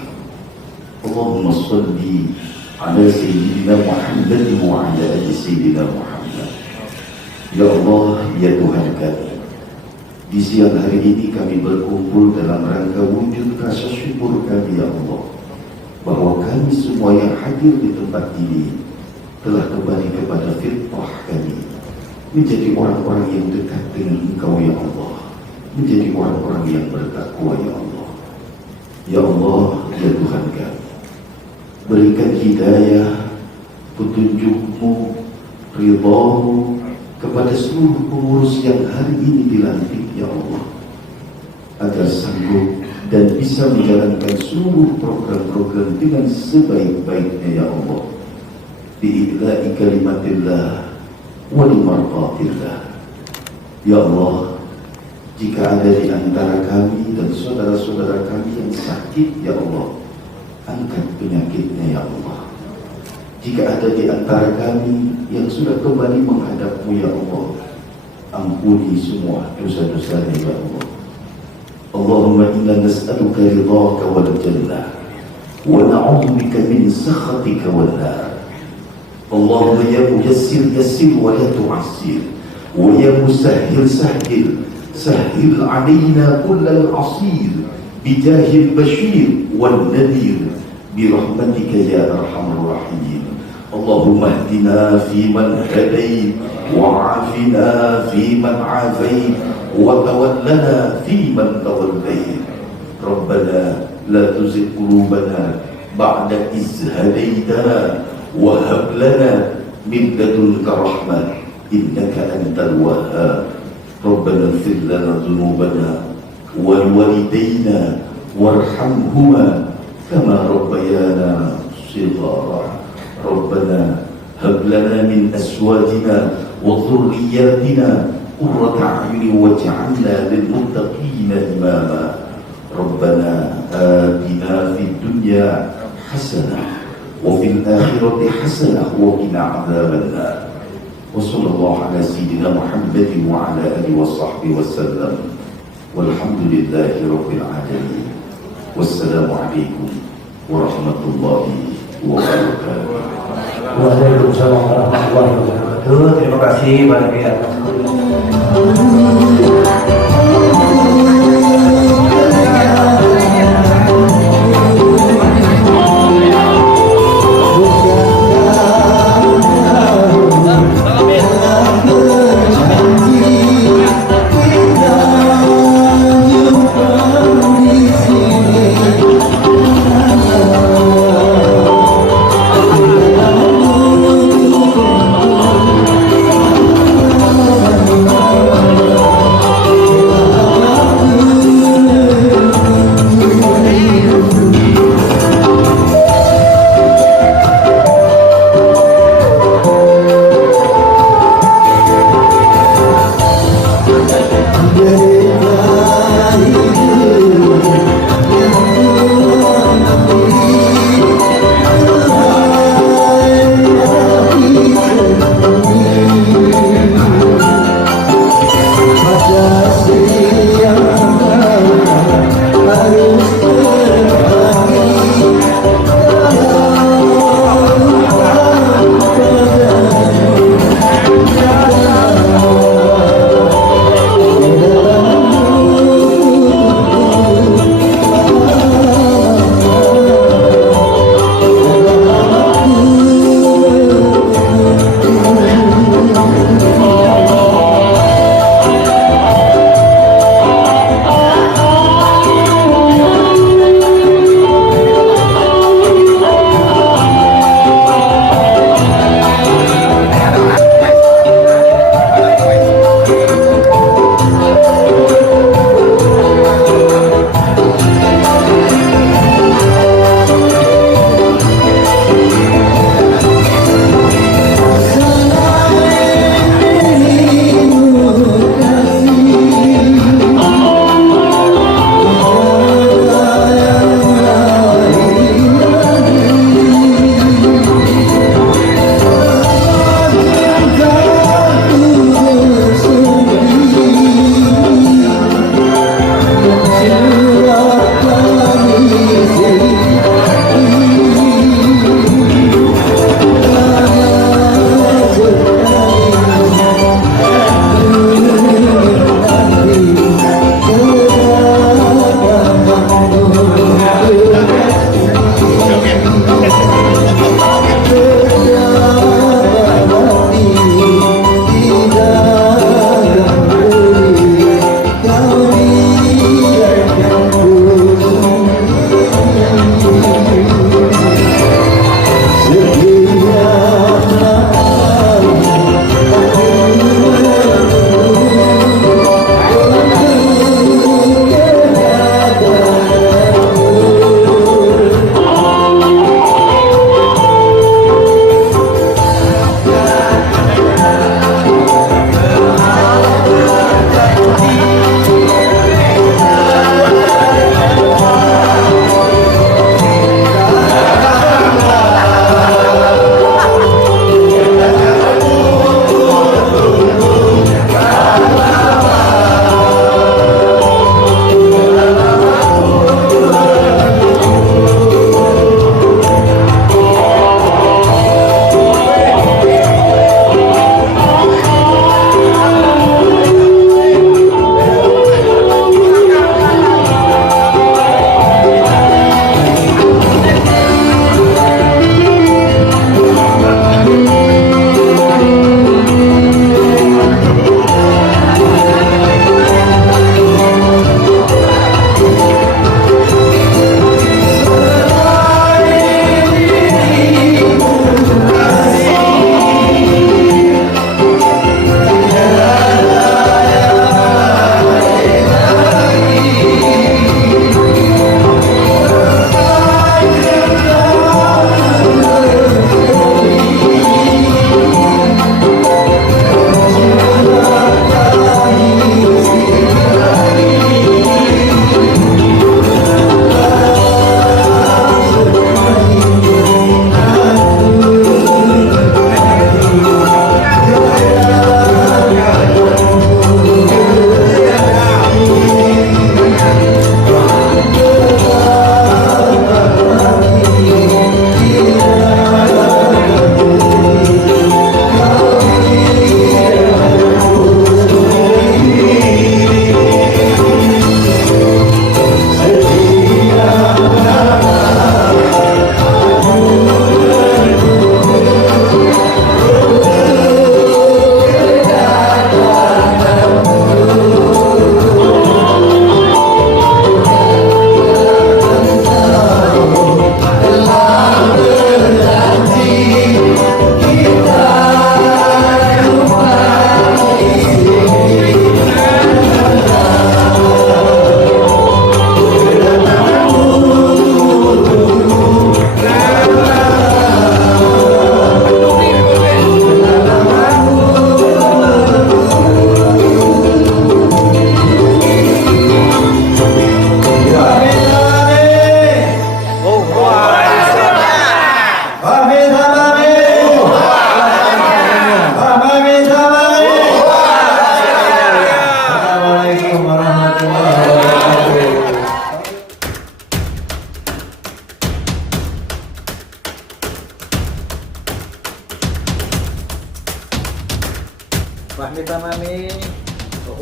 Allahumma salli ala sayyidina Muhammadin wa ala ali sayyidina Muhammad. Ya Allah, ya Tuhan kami, di siang hari ini kami berkumpul dalam rangka wujud rasa syukur kami ya Allah, bahwa kami semua yang hadir di tempat ini telah kembali kepada fitrah kami, menjadi orang-orang yang dekat dengan Engkau ya Allah, menjadi orang-orang yang bertakwa ya Allah. Ya Allah, ya Tuhan kami, berikan hidayah, petunjuk-Mu, ridha-Mu kepada seluruh pengurus yang hari ini dilantik ya Allah, agar sanggup dan bisa menjalankan seluruh program-program dengan sebaik-baiknya ya Allah, bi'idla'i kalimatillah wa limartatillah. Ya Allah, jika ada di antara kami dan saudara-saudara kami yang sakit ya Allah, angkat penyakitnya ya Allah. Jika ada di antara kami yang sudah kembali menghadap-Mu ya Allah, ampuni semua dosa-dosanya ya Allah. Allahumma inna nas'aluka ridhaka wal jannah wa na'udzubika min sakhatika wan nar. Allahumma ya muyassir yassir wa la tu'assir, wa ya musahhil sahhil sahhil 'alaina kullal 'asir, bijahil bashir wan nadhir, bi rahmatika ya arhamar rahimin. اللهم اهدنا فيمن هديت وعافنا فيمن عافيت وتولنا فيمن توليت ربنا لا تزغ قلوبنا بعد إذ هديتنا وهب لنا من لدنك رحمة إنك أنت الوهاب ربنا اغفر لنا ذنوبنا ولوالدينا وارحمهما كما ربيانا صغارا ربنا هب لنا من أزواجنا وذرياتنا قرة أعين واجعلنا للمتقين إماما ربنا آتنا في الدنيا حسنة وفي الآخرة حسنة وقنا عذاب النار وصلى الله على سيدنا محمد وعلى آله وصحبه وسلم والحمد لله رب العالمين والسلام عليكم ورحمة الله wabarakatuh. Waalaikumsalam warahmatullahi wabarakatuh. Terima kasih pada pihak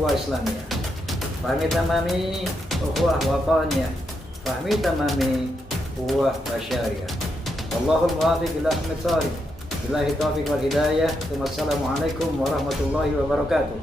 ukhuwah Islamiyah. Fahmi tamami ukhuwah wataniyah. Fahmi tamami ukhuwah basyariyah. Wallahul muwaffiq ila aqwamit thoriq. Billahi taufiq wal hidayah. Wassalamualaikum warahmatullahi wabarakatuh.